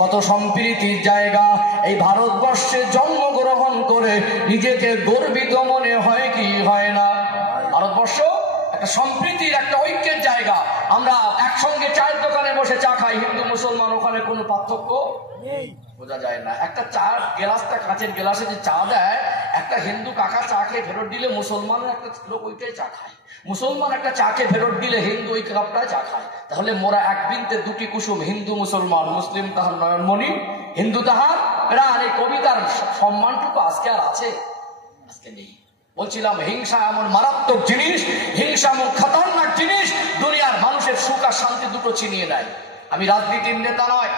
কত সম্প্রীতির জায়গা। এই ভারতবর্ষে জন্মগ্রহণ করে নিজেকে গর্বিত মনে হয় কি হয় না? ভারতবর্ষ একটা সম্প্রীতির, একটা ঐক্যের জায়গা। আমরা একসঙ্গে চায়ের দোকানে বসে চা খাই, হিন্দু মুসলমান, ওখানে কোনো পার্থক্য বোঝা যায় না। একটা চার গ্লাসটা, কাঁচের গ্লাসে যে চা দেয়, একটা হিন্দু কাকা চা খেয়ে ফেরত দিলে মুসলমানের একটা লোক ওইটাই চা খায়। মুসলমান একটা চা খেয়ে ফেরত দিলে হিন্দু ওই কাপটায় চা খায়। তাহলে মোরা এক বৃন্তে 2টি কুসুম, হিন্দু মুসলমান, মুসলিম তাহার নয়নমণি, হিন্দু তাহার প্রাণ। এই কবিতার সম্মানটুকু আজকে আর আছে? আজকে নেই। বলছিলাম, হিংসা এমন মারাত্মক জিনিস, হিংসা এমন খতরনাক জিনিস, দুনিয়ার মানুষের সুখ আর শান্তি দুটো ছিনিয়ে নেয়। আমি রাজনীতির নেতা নয়,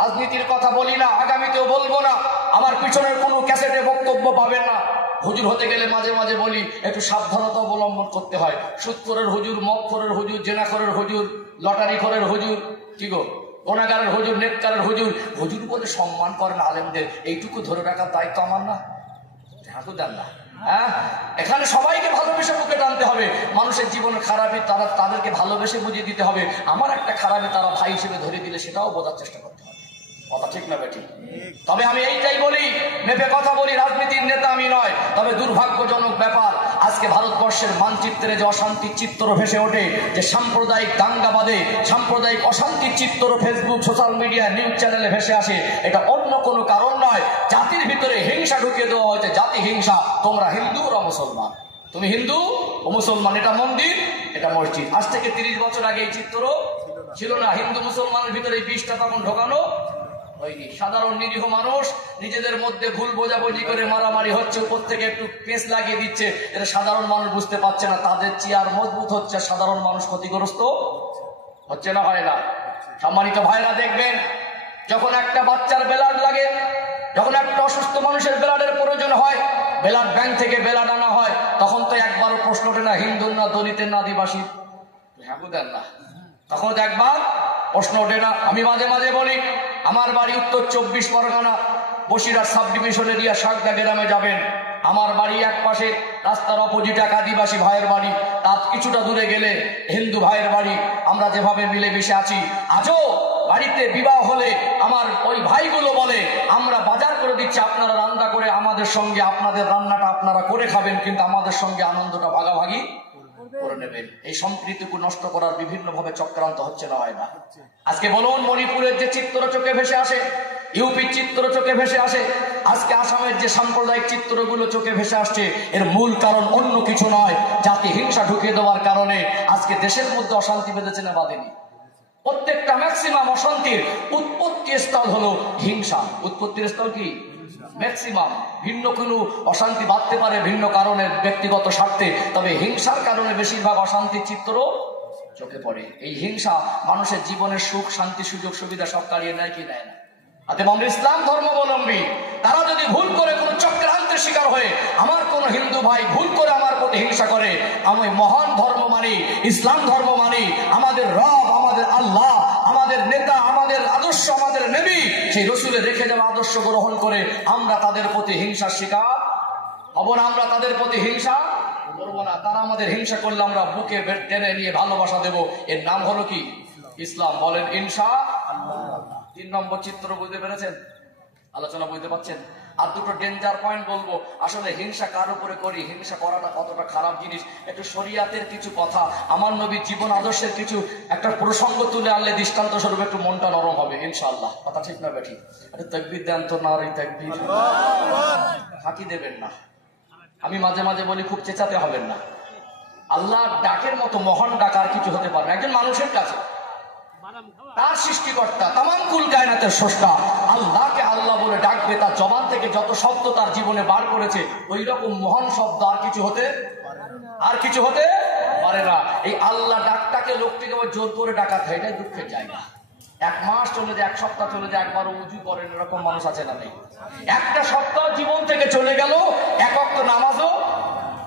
রাজনীতির কথা বলি না, আগামীতেও বলবো না। আমার পিছনের কোনো ক্যাসেটে বক্তব্য পাবেন না। হুজুর হতে গেলে মাঝে মাঝে বলি একটু সাবধানতা অবলম্বন করতে হয়। সুদখোরের হুজুর, মদখোরের হুজুর, জেনাখোরের হুজুর, লটারিখোরের হুজুর, কি গো, গুনাহগারের হুজুর, নেককারের হুজুর, হুজুর বলে সম্মান করেন আলেমদের, এইটুকু ধরে রাখার দায়িত্ব আমার না? দেন না। হ্যাঁ, এখানে সবাইকে ভালোবেসে বুকে টানতে হবে। মানুষের জীবনের খারাপই তাদেরকে ভালোবেসে বুঝিয়ে দিতে হবে। আমার একটা খারাপই তারা ভাই হিসেবে ধরে দিলে সেটাও বোঝার চেষ্টা করতে হবে। কথা ঠিক না বেঠিক? তবে আমি এইটাই বলি, মেপে কথা বলি, রাজনীতির নেতা আমি নয়। তবে দুর্ভাগ্যজনক ব্যাপার, আজকে ভারতবর্ষের মানচিত্রে যে অশান্তির চিত্র ভেসে ওঠে, যে সাম্প্রদায়িক দাঙ্গাবাদে সাম্প্রদায়িক অশান্তির চিত্র ফেসবুক, সোশ্যাল মিডিয়া, নিউজ চ্যানেলে ভেসে আসে, এটা অন্য কোনো কারণ নয়। জাতির ভিতরে হিংসা ঢুকিয়ে দেওয়া হয়েছে, জাতি হিংসা। তোমরা হিন্দু, ওরা মুসলমান, তুমি হিন্দু ও মুসলমান, এটা মন্দির, এটা মসজিদ। আজ থেকে 30 বছর আগে এই চিত্র ছিল না। হিন্দু মুসলমানের ভিতরে 20টা তখন ঢোকানো হয়নি। সাধারণ নিরীহ মানুষ নিজেদের মধ্যে ভুল বোঝাবুঝি করে মারামারি হচ্ছে, উপর থেকে একটু পেঁচ লাগিয়ে দিচ্ছে, এটা সাধারণ মানুষ বুঝতে পারছে না। তাদের চেয়ার মজবুত হচ্ছে, সাধারণ মানুষ ক্ষতিগ্রস্ত হচ্ছে না, হয় না? সম্মানিত ভাইরা, দেখবেন যখন একটা বাচ্চার ব্লাড লাগে, যখন একটা অসুস্থ মানুষের ব্লাডের প্রয়োজন হয়, ব্লাড ব্যাংক থেকে ব্লাড আনা হয়, তখন তো একবারও প্রশ্ন ওঠে না হিন্দুর না দলিতের না আদিবাসী, হ্যাঁ বুঝেন না, তখন তো একবার প্রশ্ন ওঠে না। আমি মাঝে মাঝে বলি, আমার বাড়ি উত্তর 24 Pargana, Basirhat sub division area Shakda গ্রামে যাবেন। আমার বাড়ি এক পাশে, রাস্তার অপোজিট এক আদিবাসী ভাইয়ের বাড়ি, তার কিছুটা দূরে গেলে হিন্দু ভাইয়ের বাড়ি। আমরা যেভাবে মিলেমিশে আছি, আজও বাড়িতে বিবাহ হলে আমার ওই ভাইগুলো বলে, আমরা বাজার করে দিচ্ছি, আপনারা রান্না করে আমাদের সঙ্গে, আপনাদের রান্নাটা আপনারা করে খাবেন, কিন্তু আমাদের সঙ্গে আনন্দটা ভাগাভাগি করে নেবেন। এই সম্প্রীতিকে নষ্ট করার বিভিন্ন ভাবে চক্রান্ত হচ্ছে না, হয় না? আজকে বলুন, মণিপুরের যে চিত্র চোখে ভেসে আসে, ইউপির চিত্র চোখে ভেসে আসে, আজকে আসামের যে সাম্প্রদায়িক চিত্রগুলো চোখে ভেসে আসছে, এর মূল কারণ অন্য কিছু নয়, জাতি হিংসা ঢুকিয়ে দেওয়ার কারণে আজকে দেশের মধ্যে অশান্তি বেঁধেছে না বাঁধেনি? প্রত্যেকটা ম্যাক্সিমাম অশান্তির উৎপত্তি স্থল হলো হিংসা। উৎপত্তির স্থল কি? ম্যাক্সিমাম। ভিন্ন কোনো অশান্তি বাঁধতে পারে ভিন্ন কারণে, ব্যক্তিগত স্বার্থে, তবে হিংসার কারণে বেশিরভাগ অশান্তির চিত্র চোখে পড়ে। এই হিংসা মানুষের জীবনের সুখ, শান্তি, সুযোগ সুবিধা সব কাড়িয়ে নেয় কি নেয় না? অতএব আমরা ইসলাম ধর্মাবলম্বী, তারা যদি ভুল করে কোনো চক্রান্তের শিকার হয়ে, আমার কোন হিন্দু ভাই ভুল করে আমার প্রতি হিংসা করে, আমি মহান ধর্ম মানি, ইসলাম ধর্ম মানি, আমাদের রব, আমাদের আল্লাহ, আমাদের নেতা, আমাদের আদর্শ, আমাদের নবী, সেই রসুলের রেখে যাওয়া আদর্শ গ্রহণ করে আমরা তাদের প্রতি হিংসার শিকার হব না। আমরা তাদের প্রতি হিংসা করবো না। তারা আমাদের হিংসা করলে আমরা বুকে টেনে নিয়ে ভালোবাসা দেব। এর নাম হলো কি? ইসলাম। বলেন ইনশাআল্লাহ। 3 নম্বর চিত্র বুঝতে পেরেছেন? আলোচনা বুঝতে পারছেন? আর দুটো ডেঞ্জার পয়েন্ট বলবো। আসলে হিংসা কার উপরে করি, হিংসা করাটা কতটা খারাপ জিনিস, একটু শরিয়াতের কিছু কথা, আমার নবীর জীবন আদর্শের কিছু একটা প্রসঙ্গ তুলে আনলে দৃষ্টান্ত স্বরূপ একটু মনটা নরম হবে ইনশাআল্লাহ। কথা ঠিক না বেঠিক? একটু তাকবীর দেন তো, না রে তাকবীর, ফাঁকি দেবেন না। আমি মাঝে মাঝে বলি, খুব চেঁচাতে হবেন না। আল্লাহর ডাকের মতো মহান ডাক আর কিছু হতে পারে না। একজন মানুষের কাছে তার সৃষ্টিকর্তা, তামাম কুল কায়নাতের স্রষ্টা আল্লাহকে আল্লাহ বলে ডাকবে, তার জবান থেকে যত শব্দ তার জীবনে বার করেছে, ওই রকম মহান শব্দ আর কিছু হতে পারে না। এই আল্লাহ ডাকটাকে লোকটিকে জোর করে ডাকাতে, এটাই দুঃখের জায়গা। 1 মাস চলে যায়, 1 সপ্তাহ চলে যায়, একবারও উজু করেন, এরকম মানুষ আছে না? নেই। একটা সপ্তাহ জীবন থেকে চলে গেল, 1 ওয়াক্ত নামাজও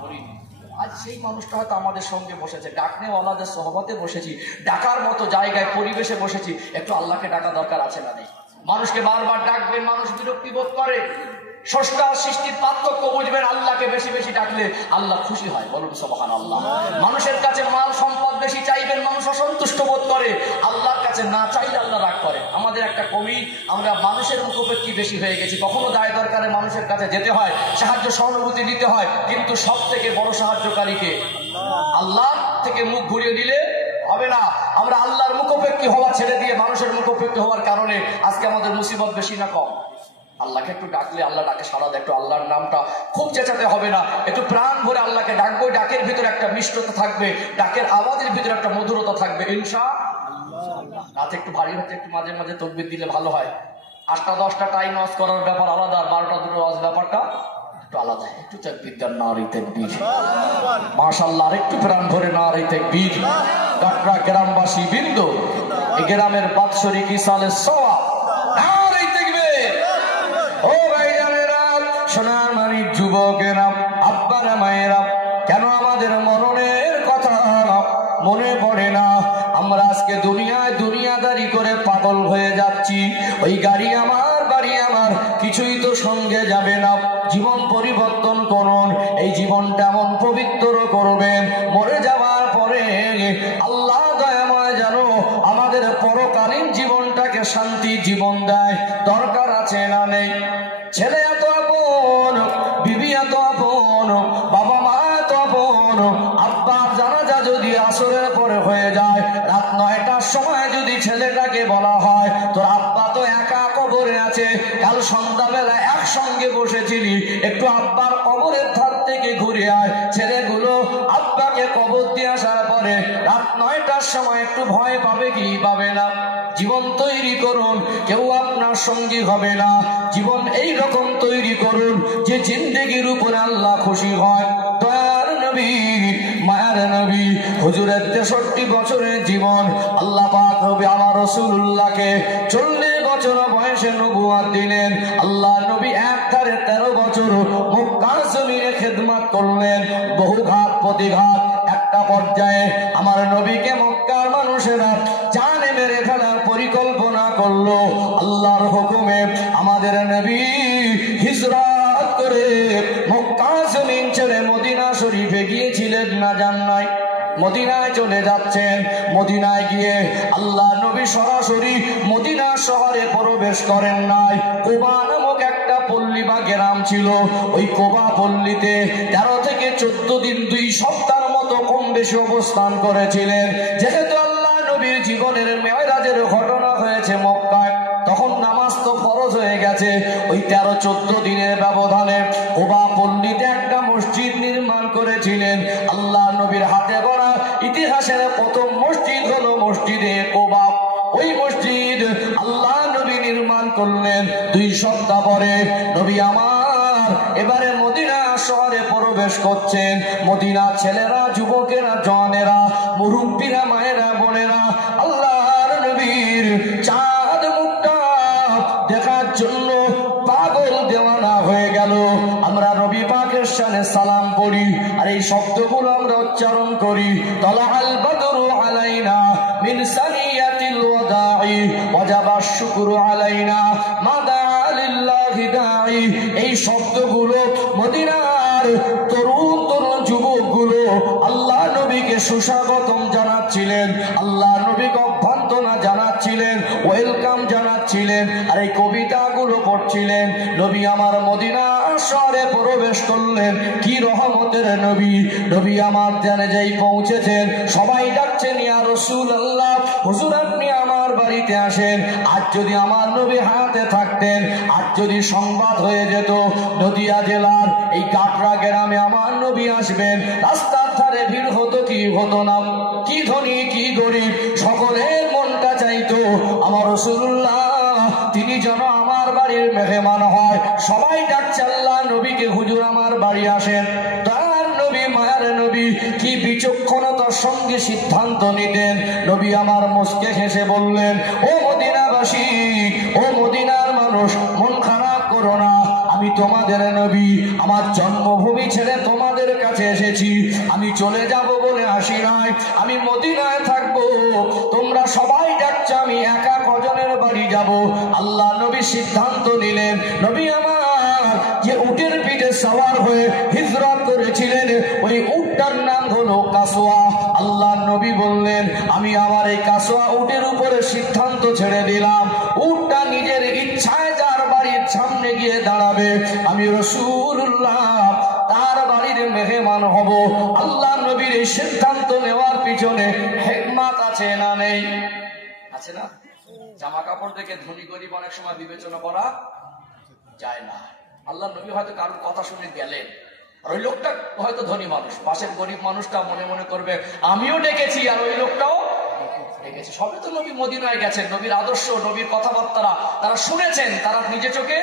করিনি। আজ সেই মানুষটা হয়তো আমাদের সঙ্গে বসেছে, ডাকনেওয়ালাদের সহবতে বসেছি, ডাকার মতো জায়গায় পরিবেশে বসেছি, একটু আল্লাহকে ডাকা দরকার আছে না? নেই। মানুষকে বারবার ডাকবেন, মানুষ বিরক্তি বোধ করে। স্রষ্টা সৃষ্টির পার্থক্য বুঝবেন, আল্লাহকে বেশি বেশি ডাকলে আল্লাহ খুশি হয়। বলুন সুবহানাল্লাহ। মানুষের কাছে মাল সম্পদ বেশি চাইবেন, মানুষ অসন্তুষ্ট বোধ করে। আল্লাহর কাছে না চাইলে আল্লাহ রাগ করে। আমাদের একটা কমি, আমরা মানুষের মুখোপেক্ষী বেশি হয়ে গেছি। কখনো দায় দরকারে মানুষের কাছে যেতে হয়, সাহায্য সহানুভূতি নিতে হয়, কিন্তু সব থেকে বড় সাহায্যকারীকে আল্লাহ থেকে মুখ ঘুরিয়ে দিলে হবে না। আমরা আল্লাহর মুখোপেক্ষী হওয়া ছেড়ে দিয়ে মানুষের মুখোপেক্ষী হওয়ার কারণে আজকে আমাদের মুসিবত বেশি না কম? আল্লাহকে একটু ডাকলে আল্লাহ ডাকে সাড়া দেয়। একটু আল্লাহর নামটা খুব চেঁচাতে হবে না, একটু প্রাণ ভরে আল্লাহকে ডাকবো। ডাকের ভিতরে একটা মিষ্টতা থাকবে, ডাকের আওয়াজের ভিতরে একটা মধুরতা থাকবে ইনশাআল্লাহ। রাতে একটু ভারী হচ্ছে, একটু মাঝে মাঝে তাকবীর দিলে ভালো হয়। 8টা 10টা টাইম ওয়াজ করার ব্যাপার আলাদা, আর 12টা 2টা ওয়াজ ব্যাপারটা একটু আলাদা। একটু তাকবীর দেন, নারে তাকবীর, মাশাআল্লাহ। আর একটু প্রাণ ভরে নারে তাকবীর। কাটরা গ্রামবাসী বৃন্দ, এই গ্রামের বাৎসরিক ইসালের সওয়াব আর এই দেখবে ও ভাইজানেরা, সোনার মানিক যুবকেরা, আব্বারা মায়েরা, কেন আমাদের মরণের কথা মনে পড়ে না? আমরা আজকে দুনিয়ায় দুনিয়াদারি করে পাগল হয়ে যাচ্ছি। ওই গাড়ি আমার, বাড়ি আমার, কিছুই তো সঙ্গে যাবে না। জীবন পরিবর্তন করুন, এই জীবনটা এমন পবিত্র করবেন, মরে যাওয়ার পরে আল্লাহ দয়াময় যেন আমাদের পরকালীন জীবনটাকে শান্তি জীবন দেয়। দরকার আছে না নেই? ছেলে এত আপন, বিবি এত আপন, বাবা মা এত আপন। আব্বার জানাজা যদি আসরের পরে হয়ে যায়, রাত 9টার সময় যদি ছেলেটাকে বলা হয় তোর আব্বা তো একা কবরে আছে, কাল সন্ধ্যাবেলা একসঙ্গে বসেছিলি, একটু আব্বার কবরের ধার থেকে ঘুরে আয়। ছেলেগুলো আব্বাকে কবর দিয়ে আসার পরে রাত 9টার সময় একটু ভয় পাবে কি পাবে না? জীবন তৈরি করুন, কেউ আপনার সঙ্গী হবে না। জীবন এই রকম তৈরি করুন যে জিন্দেগির উপরে আল্লাহ খুশি হয়। দয়ার নবী, মায়ার নবী, হুজুরের 63 বছরের জীবন, আল্লাহ পাক নবী আমার রাসূলুল্লাহকে 40 বছর বয়সে নবুয়ত দিলেন। আল্লাহ নবী একধারে 13 বছর মক্কার জমিনে খেদমত করলেন, বহু ঘাত প্রতিঘাত। একটা পর্যায়ে আমার নবীকে মক্কার মানুষেরা জানে মেরে ফেলার পরিকল্পনা করলো। আল্লাহর হুকুমে আমাদের নবী হিজরত করে মক্কা জমিন ছেড়ে মদিনা শরীফে গিয়েছিলেন না যান নাই? মদিনায় চলে যাচ্ছেন। মদিনায় গিয়ে আল্লাহ নবী সরাসরি মদিনা শহরে প্রবেশ করেন নাই। কুবা নামক একটা পল্লী বা গ্রাম ছিল, ওই কুবা পল্লীতে 13 থেকে 14 দিন 2 সপ্তাহের মতো কম বেশি অবস্থান করেছিলেন। যেহেতু আল্লাহ নবীর জীবনের মেরাজের ঘটনা হয়েছে মক্কায়, তখন নামাজ তো ফরজ হয়ে গেছে। ওই 13-14 দিনের ব্যবধানে কুবা পল্লীতে একটা মসজিদ নির্মাণ করেছিলেন। আল্লাহ নবীর হাতে গড়া ইতিহাসের প্রথম মসজিদ হলো মসজিদে কুবা। ওই মসজিদ আল্লাহ নবী নির্মাণ করলেন। 2 সপ্তাহ পরে নবী আমার এবারে মদিনা শহরে প্রবেশ করছেন। মদিনা ছেলেরা, যুবকেরা, জওয়ানেরা, মুরব্বীরা, মায়েরা, বোনেরা আল্লাহর নবীর চাঁদ মুখটা দেখার জন্য পাগল দেওয়ানা হয়ে গেল। আমরা নবী পাকের শানে সালাম পড়ি, আর এই শব্দগুলো আমরা উচ্চারণ করি। তালাআল বাদরু আলাইনা মিন সানিয়াতিল ওয়াদাই ওয়াজাবা শুকরু আলাইনা মাদা লিল্লাহি দাই। এই শব্দগুলো মদিনার তরুণ তরুণ যুবকগুলো আল্লাহ নবীকে সুস্বাগতম জানাচ্ছিলেন, আল্লাহ নবীকে অভ্যর্থনা জানাচ্ছিলেন, ওয়েলকাম জানাচ্ছিলেন, আর এই কবিতাগুলো পড়ছিলেন। নবী আমার মদিনা শহরে প্রবেশ করলেন। কি রহমতের নবী! নবী আমার জানে যেই পৌঁছেছেন, সবাই ডাকছেন ইয়া রাসূলুল্লাহ, হুজুর আপনি আমার বাড়িতে আসেন। আজ যদি আমার নবী হাতে থাকতেন, আজ যদি সংবাদ হয়ে যেত নদিয়া জেলার এই কাটরা গ্রামে আমার নবী আসবেন, রাস্তার ধারে ভিড় হতো কি হতো না? কি ধনী কি গরিব সকলের মনটা চাইতো আমার রাসূলুল্লাহ তিনি যেন আমার বাড়ির মেহমান হয়। সবাই ডাকছে আল্লাহ নবীকে, হুজুর আমার বাড়ি আসেন। তার নবী, মায়ার নবী কি বিচক্ষণতার সঙ্গে সিদ্ধান্ত নিতেন। নবী আমার মুস্কে হেসে বললেন, ও মদিনাবাসী, ও মদিনার মানুষ, মন খারাপ করো না। আমি তোমাদের নবী, আমার জন্মভূমি ছেড়ে তোমাদের কাছে এসেছি। আমি চলে যাব বলে আসি নাই, আমি মদিনায় থাকবো। তোমরা সবাই ডাকছো, আমি একা কজনের বাড়ি যাব? আল্লাহ নবী সিদ্ধান্ত নিলেন। নবী আমার যে উটের পিঠে সওয়ার হয়ে হিজরত করেছিলেন, ওই উটটার নাম হলো কাসওয়া। আল্লাহ নবী বললেন, আমি আমার এই কাসওয়া উটের উপরে সিদ্ধান্ত ছেড়ে দিলাম। উটটা নিজের ইচ্ছায় যার বাড়ির সামনে গিয়ে দাঁড়াবে, আমি রাসূলুল্লাহ তার বাড়ির মেহমান হব। আল্লাহ নবীর এই সিদ্ধান্ত নেওয়ার পিছনে হিকমত আছে না নেই? আছে না? জামা কাপড় দেখে ধনী গরিব অনেক সময় বিবেচনা করা যায় না। আল্লাহ নবী হয়তো কারোর কথা শুনে গেলেন, আর ওই লোকটা হয়তো ধনী মানুষ, পাশের গরিব মানুষটা মনে মনে করবে আমিও ডেকেছি আর ওই লোকটাও ডেকেছি। সবে তো নবী মদিনায় গেছেন, নবীর আদর্শ, নবীর কথাবার্তা তারা শুনেছেন, তারা নিজে চোখে।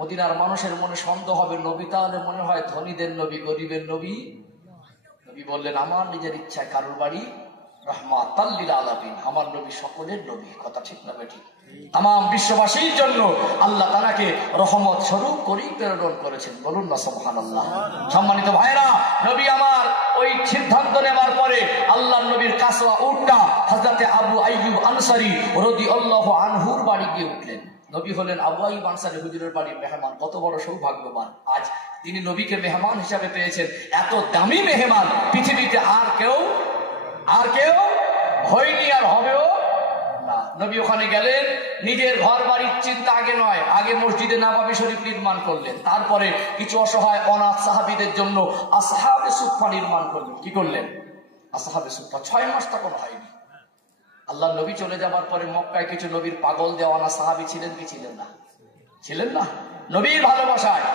মদিনার মানুষের মনে সন্দেহ হবে, নবী তাহলে মনে হয় ধনীদের নবী, গরিবের নবী। নবী বললেন, আমার নিজের ইচ্ছায় কারোর বাড়ি রাহমাতাল লিল আলামিন, আমার নবী সকলের নবী। কথা ঠিক না বেঠিক? তাম বিশ্ববাসীর জন্য আল্লাহ তাআলাকে রহমত স্বরূপ করেই প্রেরণ করেছেন। বলুন না সুবহানাল্লাহ। সম্মানিত ভাইরা, নবী আমার ওই সিদ্ধান্ত নেওয়ার পরে আল্লাহর নবীর কাসওয়া উটটা হযরতে আবু আইয়ুব আনসারী রাদিয়াল্লাহু আনহুর বাড়ি গিয়ে উঠলেন। নবী হলেন আবু আইয়ুব আনসারী হুজুরের বাড়ির মেহমান। কত বড় সৌভাগ্যবান! আজ তিনি নবীকে মেহমান হিসাবে পেয়েছেন। এত দামি মেহমান পৃথিবীতে আর কেউ হয়নি, আর হবেও না। নবী ওখানে গেলেন, নিজের ঘর বাড়ির চিন্তা আগে নয়, আগে মসজিদে নববী শরীফ নির্মাণ করলেন। তারপরে কিছু অসহায় অনাথ সাহাবীদের জন্য আসহাবে সুফফা নির্মাণ করলেন। কি করলেন? আসহাবে সুফফা। 6 মাস তা কোনো হয়নি। আল্লাহ নবী চলে যাবার পরে মক্কায় কিছু নবীর পাগল দেওয়ানা সাহাবী ছিলেন কি ছিলেন না? ছিলেন না? নবীর ভালোবাসায়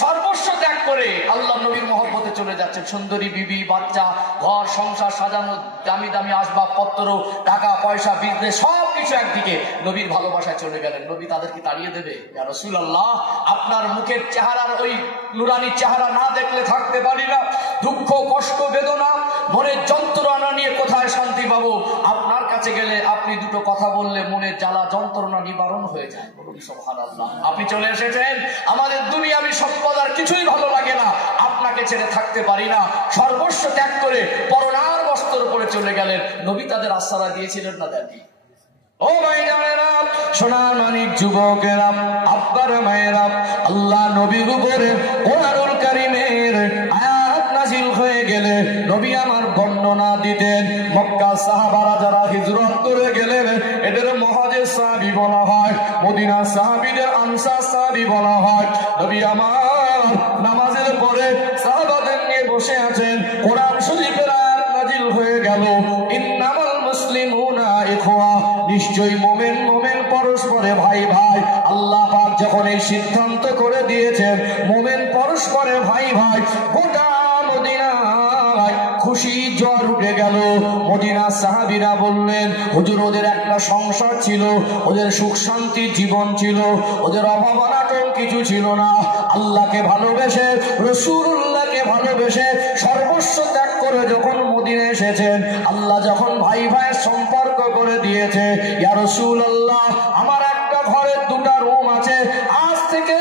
সর্বস্ব ত্যাগ করে আল্লাহ নবীর মহব্বতে চলে যাচ্ছেন। সুন্দরী বিবি, বাচ্চা, ঘর সংসার সাজানো, দামি দামি আসবাবপত্র, টাকা পয়সা, বিজনেস, সবকিছু একদিকে, নবীর ভালোবাসায় চলে গেলেন। নবী তাদেরকে তাড়িয়ে দেবে? ইয়া রাসূলুল্লাহ, আপনার মুখের চেহারার ওই নুরানি চেহারা না দেখলে থাকতে পারি না। দুঃখ, কষ্ট, বেদনা, মনের যন্ত্রণা নিয়ে কোথায় শান্তি পাবো? আপনার কাছে গেলে আপনি দুটো কথা বললে মনের জ্বালা যন্ত্রণা নিবারণ হয়ে যায়। বলুন সুবহানাল্লাহ। আপনি চলে এসেছেন, আমাদের দুনিয়াবি সম্পদ আর কিছুই ভালো লাগে না, আপনাকে ছেড়ে থাকতে পারি না। সর্বস্ব ত্যাগ করে পরনার বস্ত্র পরে চলে গেলেন। নবী তাদের আশ্বাস দিয়েছিলেন না দেননি? ও ভাইজানেরা, সোনামণির যুবকেরা, আব্বার মায়েরা, আল্লাহ নবীর উপরে কোরআনুল কারীমের আয়াত নাযিল হয়ে গেলে নবী আমার বর্ণনা দিতেন। মক্কা সাহাবারা যারা হিজরত করে গেলেন, এদের মুহাজির সাহাবী বলা হয়, মদিনা সাহাবীদের আনসার সাহাবী বলা হয়। নবী আমার নামাজের পরে সাহাবাদের নিয়ে বসে আছেন, কোরআন শরীফের আয়াত নাযিল হয়ে গেল, ইন্নামাল মুসলিমুনা ইখওয়া, নিশ্চয়ই মুমিন পরস্পরে ভাই ভাই। আল্লাহ পাক যখন এই সিদ্ধান্ত করে দিয়েছেন মুমিন পরস্পরে ভাই ভাই, গোটা মদিনায় খুশি জ্বর উঠে গেল। মদিনার সাহাবীরা বললেন, হুজুর ওদের একটা সংসার ছিল, ওদের সুখ শান্তির জীবন ছিল, ওদের অভাব অনাটন কিছু ছিল না। আল্লাহকে ভালোবেসে, রাসূলুল্লাহকে ভালোবেসে সর্বস্ব ত্যাগ করে যখন মদিনায় এসেছেন, আল্লাহ যখন ভাই ভাইয়ের সম্পর্ক করে দিয়েছে, ইয়া রাসূলুল্লাহ, আমার একটা ঘরের 2টা রুম আছে, আজ থেকে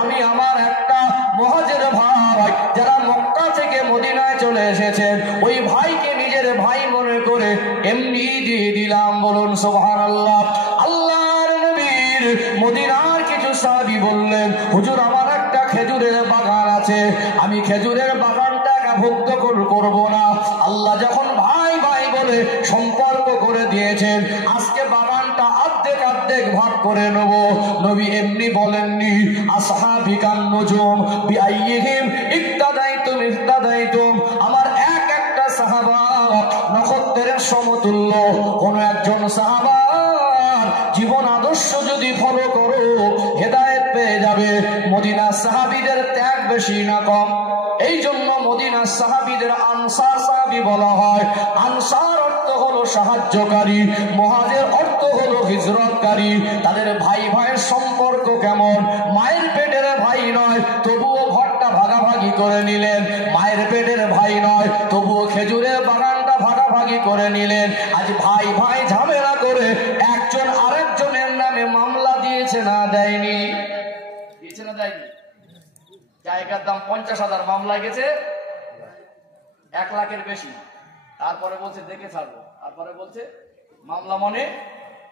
আমি আমার একটা মুহাজির ভাই যারা মক্কা থেকে মদিনায় চলে এসেছেন, ওই ভাইকে নিজের ভাই মনে করে এমনি দিয়ে দিলাম। বলুন সুবহানাল্লাহ। আল্লাহর নবীর মদিনার কিছু সাহাবী বললেন, হুজুর আমার একটা খেজুরের বাগান আছে, আমি খেজুরের বাগানটাকে ভুক্ত করব না। আল্লাহ যখন ভাই ভাই বলে সম্পর্ক করে দিয়েছেন, আজকে বাগানটা অর্ধেক ভাগ করে নেব। নবী এমনি বলেননি, আসহাবিকান নুজুম বিআইয়িহিম ইক্তাদাইতুম, আমার একটা সাহাবা নক্ষত্রের সমতুল্য। কোন একজন সাহাবার জীবন আদর্শ যদি ফলো করো, হেদায়েত পেয়ে যাবে। মদিনার সাহাবীদের ত্যাগ বেশি না কম? এই জন্য মদিনার সাহাবীদের আনসার সাহাবী বলা হয়। আনসার অর্থ হলো সাহায্যকারী, মুহাজির অর্থ হলো হিজরতকারী। তাদের ভাই ভাইয়ের সম্পর্ক কেমন? মায়ের পেটের ভাই নয়, তবুও ঘরটা ভাগাভাগি করে নিলেন। মায়ের পেটের ভাই নয়, তবুও খেজুরের বাগানটা ভাগাভাগি করে নিলেন। আজ ভাই ভাই ঝামেলা করে একজন আরেকজনের নামে মামলা দিয়েছে না দেয়নি? দিয়েছে না দেয়নি? জায়গার দাম 50,000, মামলায় গেছে 1 লাখের বেশি। তারপরে বলছে দেখে ছাড়বো, তারপরে বলছে মামলা মনে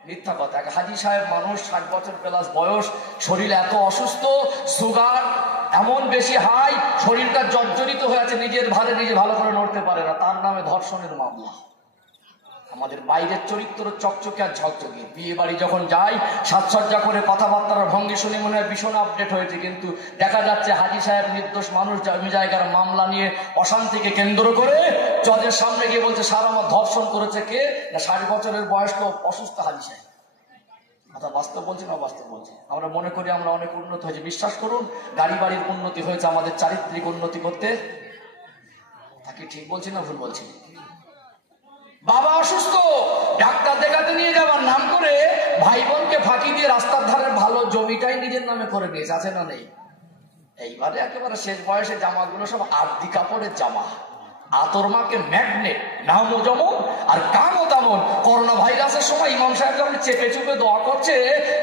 মিথ্যা কথা। এক হাজি সাহেব মানুষ, 60 বছর প্লাস বয়স, শরীর এত অসুস্থ, সুগার এমন বেশি হাই, শরীরটা জর্জরিত হয়ে আছে, নিজের ভারে নিজে ভালো করে নড়তে পারে না, তার নামে ধর্ষণের মামলা। আমাদের বাইরের চরিত্র চকচকে আর ঝকঝকে। বিয়ে বাড়ি যখন যাই, সাজসজ্জা করে কথাবার্তার ভঙ্গি শুনে মনে হয় ভীষণ আপডেট হয়েছে, কিন্তু দেখা যাচ্ছে হাজি সাহেব নির্দোষ মানুষ, জমি জায়গার মামলা নিয়ে অশান্তিকে কেন্দ্র করে জজের সামনে গিয়ে বলছে, স্যার আমার ধর্ষণ করেছে কে? না 60 বছরের বয়স্ক অসুস্থ হাজি সাহেব। কথা বাস্তব বলছি না অবাস্তব বলছি? আমরা মনে করি আমরা অনেক উন্নত হয়েছি। বিশ্বাস করুন, গাড়ি বাড়ির উন্নতি হয়েছে, আমাদের চারিত্রিক উন্নতি করতে থাকি। ঠিক বলছি না ভুল বলছি? বাবা অসুস্থ, ডাক্তার দেখাতে নিয়ে যাবার নাম করে ভাই বোনকে ফাঁকি দিয়ে রাস্তার ধারের ভালো জমিটাই নিজের নামে করে নিয়েছে, আছে না নেই? এইবারে একেবারে শেষ বয়সে জামাগুলো সব আর্ধি কাপড়ের জামা, আতরমাকে ম্যাগনেট, নামও যেমন আর কামও তেমন। করোনা ভাইরাসের সময় ইমাম সাহেব যখন চেপে চুপে দোয়া করছে,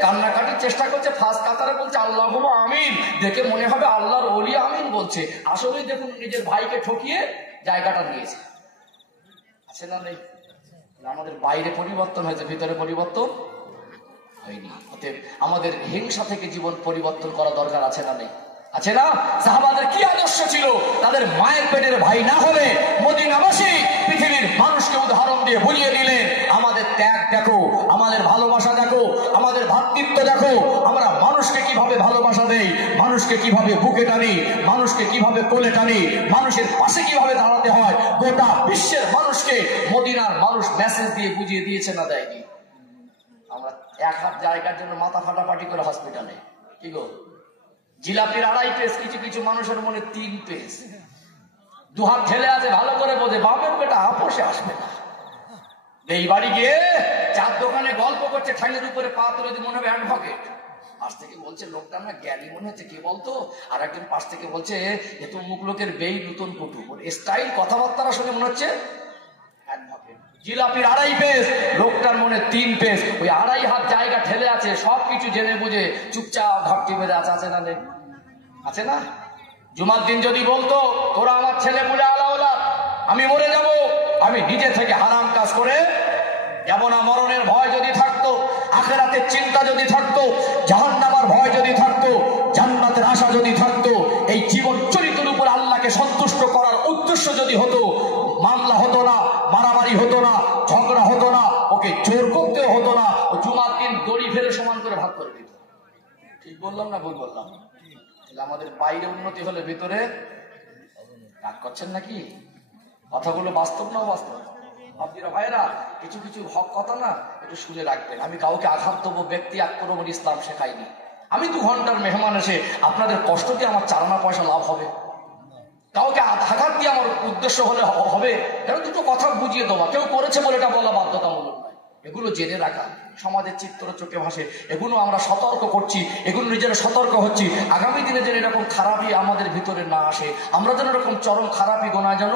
কান্নাকাটির চেষ্টা করছে, ফার্স্ট কাতারে বলছে আল্লাহুম্মা আমিন, দেখে মনে হবে আল্লাহর ওলি আমিন বলছে। আসলেই দেখুন নিজের ভাইকে ঠকিয়ে জায়গাটা নিয়েছে। আছে না নেই? আমাদের বাইরে পরিবর্তন হয়েছে, ভিতরে পরিবর্তন হয়নি। অতএব আমাদের হিংসা থেকে জীবন পরিবর্তন করা দরকার আছে না নেই? আছে না? সাহাবাদের কি আদর্শ ছিল? তাদের মায়ের পেটের ভাই না হলে মদিনাবাসী পৃথিবীর মানুষকে উদাহরণ দিয়ে বুঝিয়ে দিলেন আমাদের ত্যাগ দেখো, আমাদের ভালোবাসা দেখো, আমাদের ভ্রাতৃত্ব দেখো, আমরা মানুষকে কিভাবে ভালোবাসা দেই, মানুষকে কিভাবে বুকে টানি, মানুষকে কিভাবে কোলে টানি, মানুষের পাশে কিভাবে দাঁড়াতে হয়। গোটা বিশ্বের মানুষকে মদিনার মানুষ মেসেজ দিয়ে বুঝিয়ে দিয়েছে না দেয়নি? আমরা এক হাত জায়গার জন্য মাথা ফাটাফাটি করে হসপিটালে, কি গো, জিলাপির 2.5 পেজ, কিছু কিছু মানুষের মনে 3 পেজ। 2 হাত ঠেলে আছে, ভালো করে বোঝে বাপের বেটা আপোষে আসবে না। এই বাড়ি গিয়ে চার দোকানে গল্প করছে, ঠাঙের উপরে পা তুলে দিয়ে মনে হবে অ্যাডভোকেট। পাশ থেকে বলছে লোকটা না জ্ঞানী মনে হচ্ছে, কে বলতো? আর একজন পাশ থেকে বলছে এ তো মুখ লোকের বেই নতুন কুটু, স্টাইল কথাবার্তা শুনে মনে হচ্ছে অ্যাডভোকেট। জিলাপির 2.5 পেজ, লোকটার মনে 3 পেজ। ওই 2.5 হাত জায়গা ঠেলে আছে, সবকিছু জেনে বুঝে চুপচাপ ঘাপটি বেঁধে আছে। আছে না নেই? আছে না? জুমার দিন যদি বলতো তোরা আমার ছেলে পুলে আলাওলা, আমি মরে যাব, আমি নিজে থেকে হারাম কাজ করে যাব না। মরণের ভয় যদি থাকতো, আখিরাতের চিন্তা যদি থাকতো, জাহান্নামের ভয় যদি থাকতো, জান্নাতের আশা যদি থাকতো, এই জীবন চরিত্রের উপর আল্লাহকে সন্তুষ্ট করার উদ্দেশ্য যদি হতো, মামলা হতো না, মারামারি হতো না, ঝগড়া হতো না, ওকে জোর করতেও হতো না। ও জুমার দিন দড়ি ফেলে সমান করে ভাগ করে দিত। ঠিক বললাম না ভুল বললাম? আমাদের বাইরে উন্নতি হলে ভিতরে রাগ করছেন নাকি? কথাগুলো বাস্তব না বাস্তব? আপনারা ভাইরা কিছু কিছু হক কথা না একটু শুনে রাখবেন। আমি কাউকে আঘাত দেবো, ব্যক্তি আক্রমণ ইসলাম শেখাইনি। আমি 2 ঘন্টার মেহমান এসে আপনাদের কষ্ট দিয়ে আমার 4 আনা পয়সা লাভ হবে? কাউকে আঘাত দিয়ে আমার উদ্দেশ্য হলে হবে? কারণ 2টো কথা বুঝিয়ে দেওয়া, কেউ করেছে বলে এটা বলা বাধ্যতামূলক নয়। এগুলো জেনে রাখা, সমাজের চিত্র চোখে ভাসে, এগুলো আমরা সতর্ক করছি, এগুলো নিজেরা সতর্ক হচ্ছি। আগামী দিনে যেন এরকম খারাপই আমাদের ভিতরে না আসে, আমরা যেন এরকম চরম খারাপই গোনায় যেন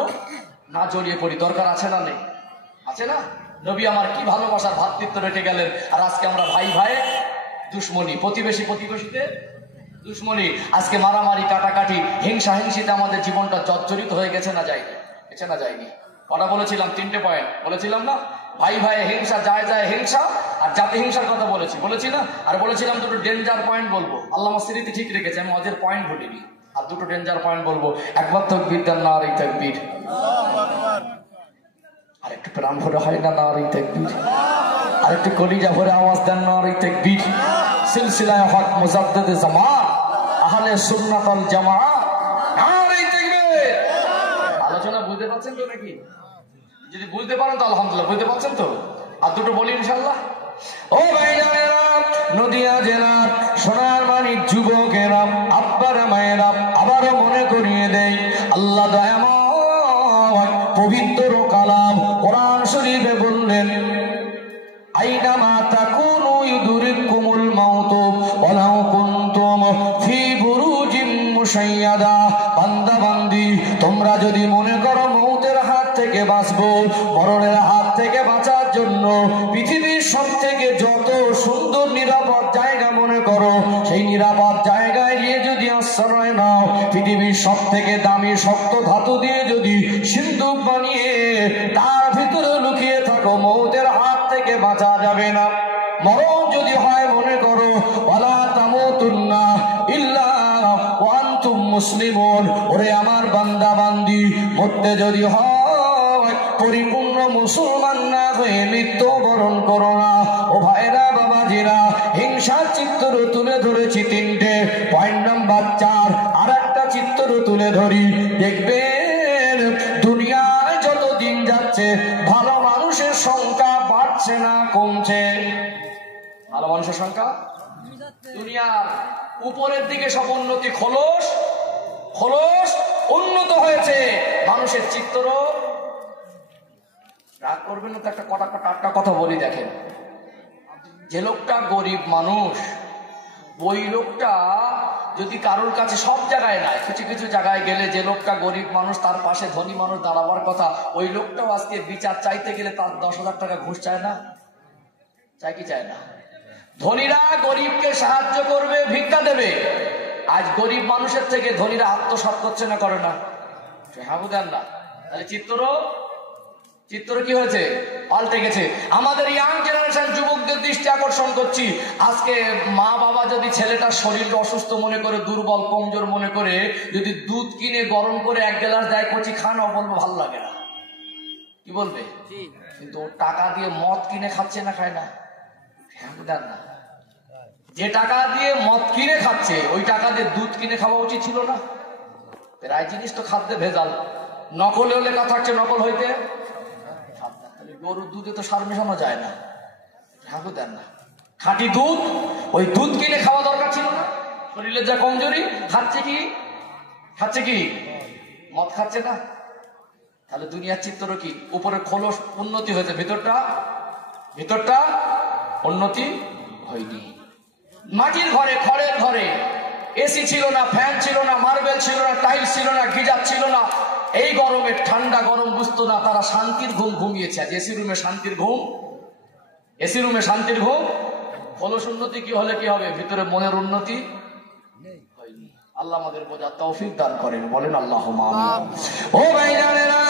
না জড়িয়ে পড়ি। দরকার আছে না নেই? আছে না? নবী আমার কি ভালোবাসার ভ্রাতৃত্ব রেখে গেলেন, আর আজকে আমরা ভাই ভাই দুশ্মনী, প্রতিবেশী প্রতিবেশীতে দুশ্মনী, আজকে মারামারি কাটাকাটি হিংসা হিংসিতে আমাদের জীবনটা জর্জরিত হয়ে গেছে না যায়নি? গেছে না যায়নি? কটা বলেছিলাম? 3টে পয়েন্ট বলেছিলাম না? ভাই ভাই হিংসা, যায় যায় হিংসা, আর জাতি হিংসার কথা বলেছি না? আর বলেছিলাম 2টো ডেঞ্জার পয়েন্ট বলবো। আল্লাহ স্মৃতি ঠিক রেখেছে, আমি ওদের পয়েন্ট ভুলিনি। আর 2টো ডেঞ্জার পয়েন্ট বলবো। একবার তাকবীর দেন, নারে তাকবীর। আর একটু প্রাণ ভরে হয় না, নারে তাকবীর। আর একটু কলিজা ভরে আওয়াজ দেন, নারে তাকবীর। সিলসিলায়ে হক মুজাদ্দিদ জামান আহলে সুন্নাত ওয়াল জামাআত, নারে তাকবীর। আলোচনা বুঝতে পারছেন তো নাকি? যদি বুঝতে পারেন তো আলহামদুলিল্লাহ। বুঝতে পারছেন তো? আর 2টো বলি ইনশাআল্লাহ। ও ভাইজানেরা, নদিয়া জেলার সোনার মানিক যুবকেরা, আব্বারা মায়েরা, আবারও মনে করিয়ে দেই আল্লাহ দয়াময় পবিত্র কালাম কোরআন শরীফে বললেন আইনামা তাকুনু ইউদরিকুমুল মাউত ওয়ালাউ কুনতুম ফি বুরুজিন মুশাইয়াদা। বান্দা বান্দি, তোমরা যদি মনে করো মৌতের হাত থেকে বাঁচবো, মরণের হাত থেকে বাঁচার জন্য পৃথিবীর সবথেকে যত সুন্দর নিরাপদ জায়গা মনে করো, সেই নিরাপদ জায়গায় গিয়ে যদি আশ্রয় নাও, পৃথিবীর সবথেকে দামি শক্ত ধাতু দিয়ে যদি সিন্দুক বানিয়ে তার ভিতরে লুকিয়ে থাকো, মৌতের হাত থেকে বাঁচা যাবে না। মরণ যদি হয় মনে করো ওয়ালা তামুতুন্না ইল্লা ওয়া আনতুম মুসলিমুন। ওরে আমার বান্দা বান্দি, মরতে যদি হয় পরিপূর্ণ মুসলমান না হয়ে মৃত্যুবরণ করো না। ও ভাইরা বাবাজিরা, হিংসার চিত্র তুলে ধরেছি 3টে। পয়েন্ট নাম্বার 4 আর একটা চিত্র তুলে ধরি। দেখবেন দুনিয়ায় যত দিন যাচ্ছে ভালো মানুষের সংখ্যা বাড়ছে না কমছে? ভালো মানুষের সংখ্যা দুনিয়ার উপরের দিকে সব উন্নতি, খোলস খোলস উন্নত হয়েছে, মানুষের চিত্র। রাগ করবেন না তো, একটা টাটকা কথা বলি। দেখেন, যে লোকটা গরিব মানুষ, ওই লোকটা যদি কারোর কাছে, সব জায়গায় নাই, কিছু কিছু জায়গায় গেলে যে লোকটা গরিব মানুষ তার পাশে ধনী মানুষ দাঁড়াবার কথা, ওই লোকটাও আজকে বিচার চাইতে গেলে তার 10,000 টাকা ঘুষ চায় না? চায় কি চায় না? ধনীরা গরিবকে সাহায্য করবে, ভিক্ষা দেবে। আজ গরিব মানুষের থেকে ধনীরা আত্মসাৎ করছে না, করে না? হ্যাঁ, বুঝেন না? তাহলে চিত্র কি হয়েছে? পাল্টে গেছে। আমাদের ইয়াং জেনারেশন যুবকদের দৃষ্টি আকর্ষণ করছি, আজকে মা বাবা যদি ছেলেটার শরীরটা অসুস্থ মনে করে, দুর্বল কমজোর মনে করে, যদি দুধ কিনে গরম করে 1 গ্লাস দেয়, কচি খানা, বলবো ভালো লাগে না, কি বলবে? কিন্তু টাকা দিয়ে মদ কিনে খাচ্ছে না, খায় না? হ্যাঁ, বুঝেন না? যে টাকা দিয়ে মদ কিনে খাচ্ছে, ওই টাকা দিয়ে দুধ কিনে খাওয়া উচিত ছিল না? প্রায় জিনিস তো খাদ্যে ভেজাল। নকলে লেখা থাকছে নকল হইতে, গরুর দুধে তো সার মেশানো যায় না, ঠাকুর দেন না। খাঁটি দুধ, ওই দুধ কিনে খাওয়া দরকার ছিল না? শরীরের যা কমজোরি, খাচ্ছে কি মদ খাচ্ছে না? তাহলে দুনিয়ার চিত্র কি? উপরে খোলস উন্নতি হয়েছে, ভিতরটা উন্নতি হয়নি। মাটির ঘরে, খড়ের ঘরে এসি ছিল না, ফ্যান ছিল না, মার্বেল ছিল না, টাইলস ছিল না, গিজার ছিল না। এই গরমে ঠান্ডা গরম বুঝতো না, তারা শান্তির ঘুম ঘুমিয়েছে। আজ এসি রুমে শান্তির ঘুম। খোলস উন্নতি কি হলে কি হবে? ভিতরে মনের উন্নতি হয়নি। আল্লাহ আমাদের বোঝার তৌফিক দান করেন, বলেন আল্লাহুম্মা আমিন। ও ভাইজানেরা,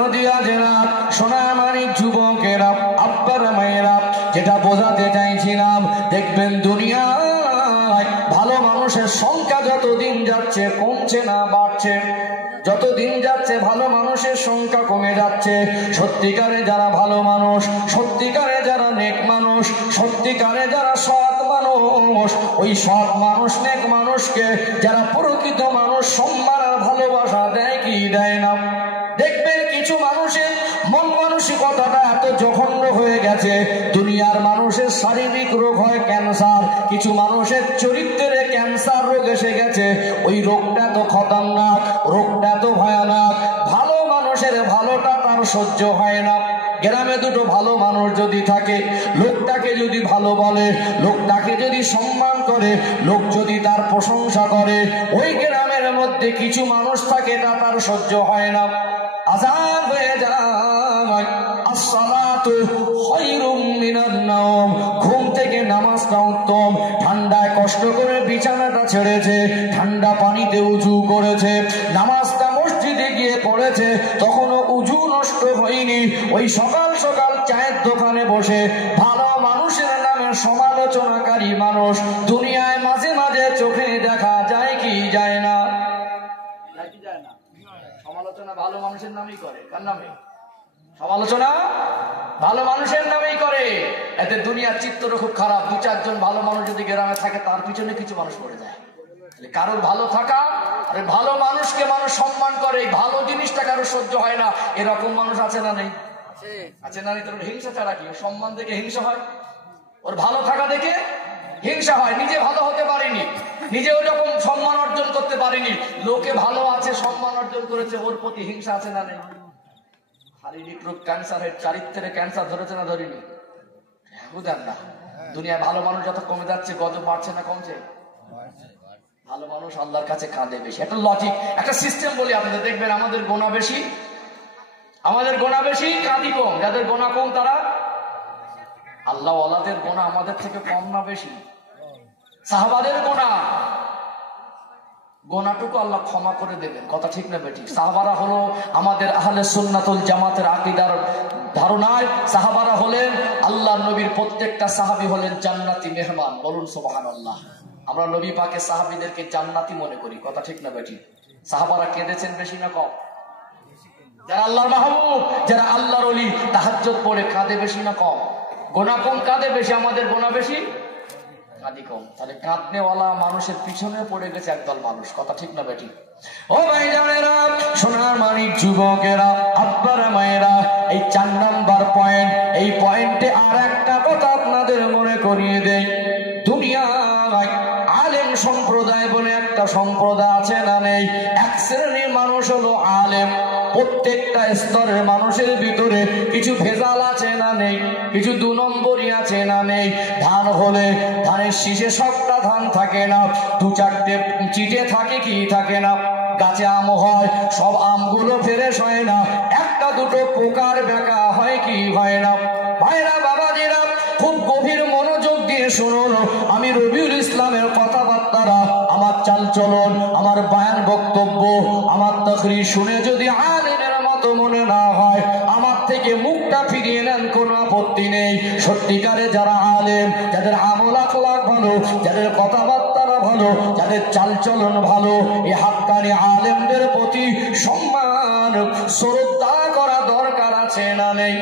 নদিয়া জেলার সোনামানিক যুবকেরা, আব্বারা মায়েরা, যেটা বোঝাতে চাইছিলাম, দেখবেন দুনিয়ায় ভালো মানুষের সংখ্যা যতদিন যাচ্ছে কমছে না বাড়ছে। যতদিন যাচ্ছে ভালো মানুষের সংখ্যা কমে যাচ্ছে। সত্যিকারে যারা ভালো মানুষ, সত্যিকারে যারা নেক মানুষ, সত্যিকারে যারা সৎ মানুষ, ওই সৎ মানুষ নেক মানুষকে যারা প্রকৃত মানুষ সম্মান আর ভালোবাসা দেয় কি দেয় না? দেখবেন কিছু মানুষের মন মানসিকতাটা এত জঘন্য হয়ে গেছে, দুনিয়ার মানুষের শারীরিক রোগ হয় ক্যান্সার, কিছু মানুষের চরিত্রে ক্যান্সার রোগ এসে গেছে। ওই রোগটা তো খতরনাক, রোগটা তো ভয়ানক। ভালো মানুষের ভালোটা তার সহ্য হয় না। গ্রামে দুটো ভালো মানুষ যদি থাকে, লোকটাকে যদি ভালো বলে, লোকটাকে যদি সম্মান করে, লোক যদি তার প্রশংসা করে, ওই গ্রামের মধ্যে কিছু মানুষ থাকে তা তার সহ্য হয় না। আযান হয়ে যায়, আসসালাতু খায়রুম মিনান নাওম, ঘুম থেকে নামাজটা উত্তম। ঠান্ডায় কষ্ট করে বিছানাটা ছেড়েছে, ঠান্ডা পানিতে উযু করেছে, নামাজটা মসজিদে গিয়ে পড়েছে, তখনও উযু নষ্ট হয়নি। ওই সকাল সকাল চায়ের দোকানে বসে ভালো মানুষের নামে সমালোচনাকারী মানুষ দুনিয়ায় মাঝে মাঝে চোখে দেখা যায় কি যায় না? সমালোচনা ভালো মানুষের নামেই করে। কার নামে? সমালোচনা ভালো মানুষের নামেই করে। এতে দুনিয়ার চিত্র খুব খারাপ। 2-4 জন ভালো মানুষ যদি গ্রামে থাকে, তার পিছনে কিছু মানুষ পড়ে যায়। কারোর ভালো থাকা, আরে ভালো মানুষকে মানুষ সম্মান করে, ভালো জিনিসটা কারোর সহ্য হয় না, এরকম মানুষ আছে না নেই? আছে না নেই? তোর হিংসা ছাড়া কি? সম্মান দেখে হিংসা হয়, ওর ভালো থাকা দেখে হিংসা হয়। নিজে ভালো হতে পারেনি, নিজে ওই রকম সম্মান অর্জন করতে পারেনি, লোকে ভালো আছে, সম্মান অর্জন করেছে, ওর প্রতি হিংসা আছে না নেই? শারীরিক রোগ ক্যান্সারের, চারিত্রে ক্যান্সার ধরেছে না ধরেনি? বুঝেন না? দুনিয়ায় ভালো মানুষ যত কমে যাচ্ছে, গজব বাড়ছে না কমছে? ভালো মানুষ আল্লাহর কাছে কাঁদে বেশি। একটা লজিক, একটা সিস্টেম বলি আপনাদের, দেখবেন আমাদের গোনা বেশি, কাঁদি কম। যাদের গোনা কম তারা, আল্লাহ ওয়ালাদের গোনা আমাদের থেকে কম না বেশি? সাহাবাদের গোনাটুকু আল্লাহ ক্ষমা করে দেবেন, কথা ঠিক না বেঠিক? সাহাবারা হলো আমাদের আহলে সুন্নাতুল জামাতের আকীদার ধারণায়, সাহাবারা হলেন আল্লাহর নবীর প্রত্যেকটা সাহাবী হলেন জান্নাতি মেহমান। বলুন সুবহানাল্লাহ। আমরা নবী পাকের সাহাবীদেরকে জান্নাতি মনে করি, কথা ঠিক না বেঠিক? সাহাবারা কেঁদেছেন বেশি না কম? যারা আল্লাহর মাহবুব, যারা আল্লাহর ওলি, তাহাজ্জুদ পড়ে কাঁদে বেশি না কম? গোনা কম কাঁদে বেশি, আমাদের গোনা বেশি কাঁদি কম। তাহলে কাঁদনেওয়ালা মানুষের পিছনে পড়ে গেছে একদল মানুষ, কথা ঠিক না বেঠিক? ও ভাইজানেরা, সোনার মানিক যুবকেরা, আব্বারা মায়েরা, এই 4 নাম্বার পয়েন্ট, এই পয়েন্টে আর একটা কথা আপনাদের মনে করিয়ে দেই। দুনিয়ায় আলেম সম্প্রদায় বলে একটা সম্প্রদায় আছে না নেই? এক শ্রেণীর মানুষ হলো আলেম। প্রত্যেকটা স্তরের মানুষের ভিতরে কিছু ভেজাল আছে না নেই? কিছু 2 নম্বরই আছে না নেই? ধান হলে ধানের শীষে সবটা ধান থাকে না, দু চারটে চিটে থাকে কি থাকে না? গাছে আম হয়, সব আমগুলো ফ্রেশ হয় না, একটা দুটো পোকার বেকা হয় কি হয় না? ভাইরা বাবাজিরা খুব গভীর মনোযোগ দিয়ে শুনুন, আমি রবিউল ইসলামের কথাবার্তারা, আমার চালচলন, আমার বয়ান বক্তব্য, আমার তাকরীর শুনে যদি আলেমের মতো মনে না হয়, আমার থেকে মুখটা ফিরিয়ে নেন, কোনো আপত্তি নেই। সত্যিকারে যারা আলেম, যাদের আমল আখলাক ভালো, যাদের কথাবার্তারা ভালো, যাদের চালচলন ভালো, এই হাক্কানি আলেমদের প্রতি সম্মান শ্রদ্ধা করা দরকার আছে না নেই?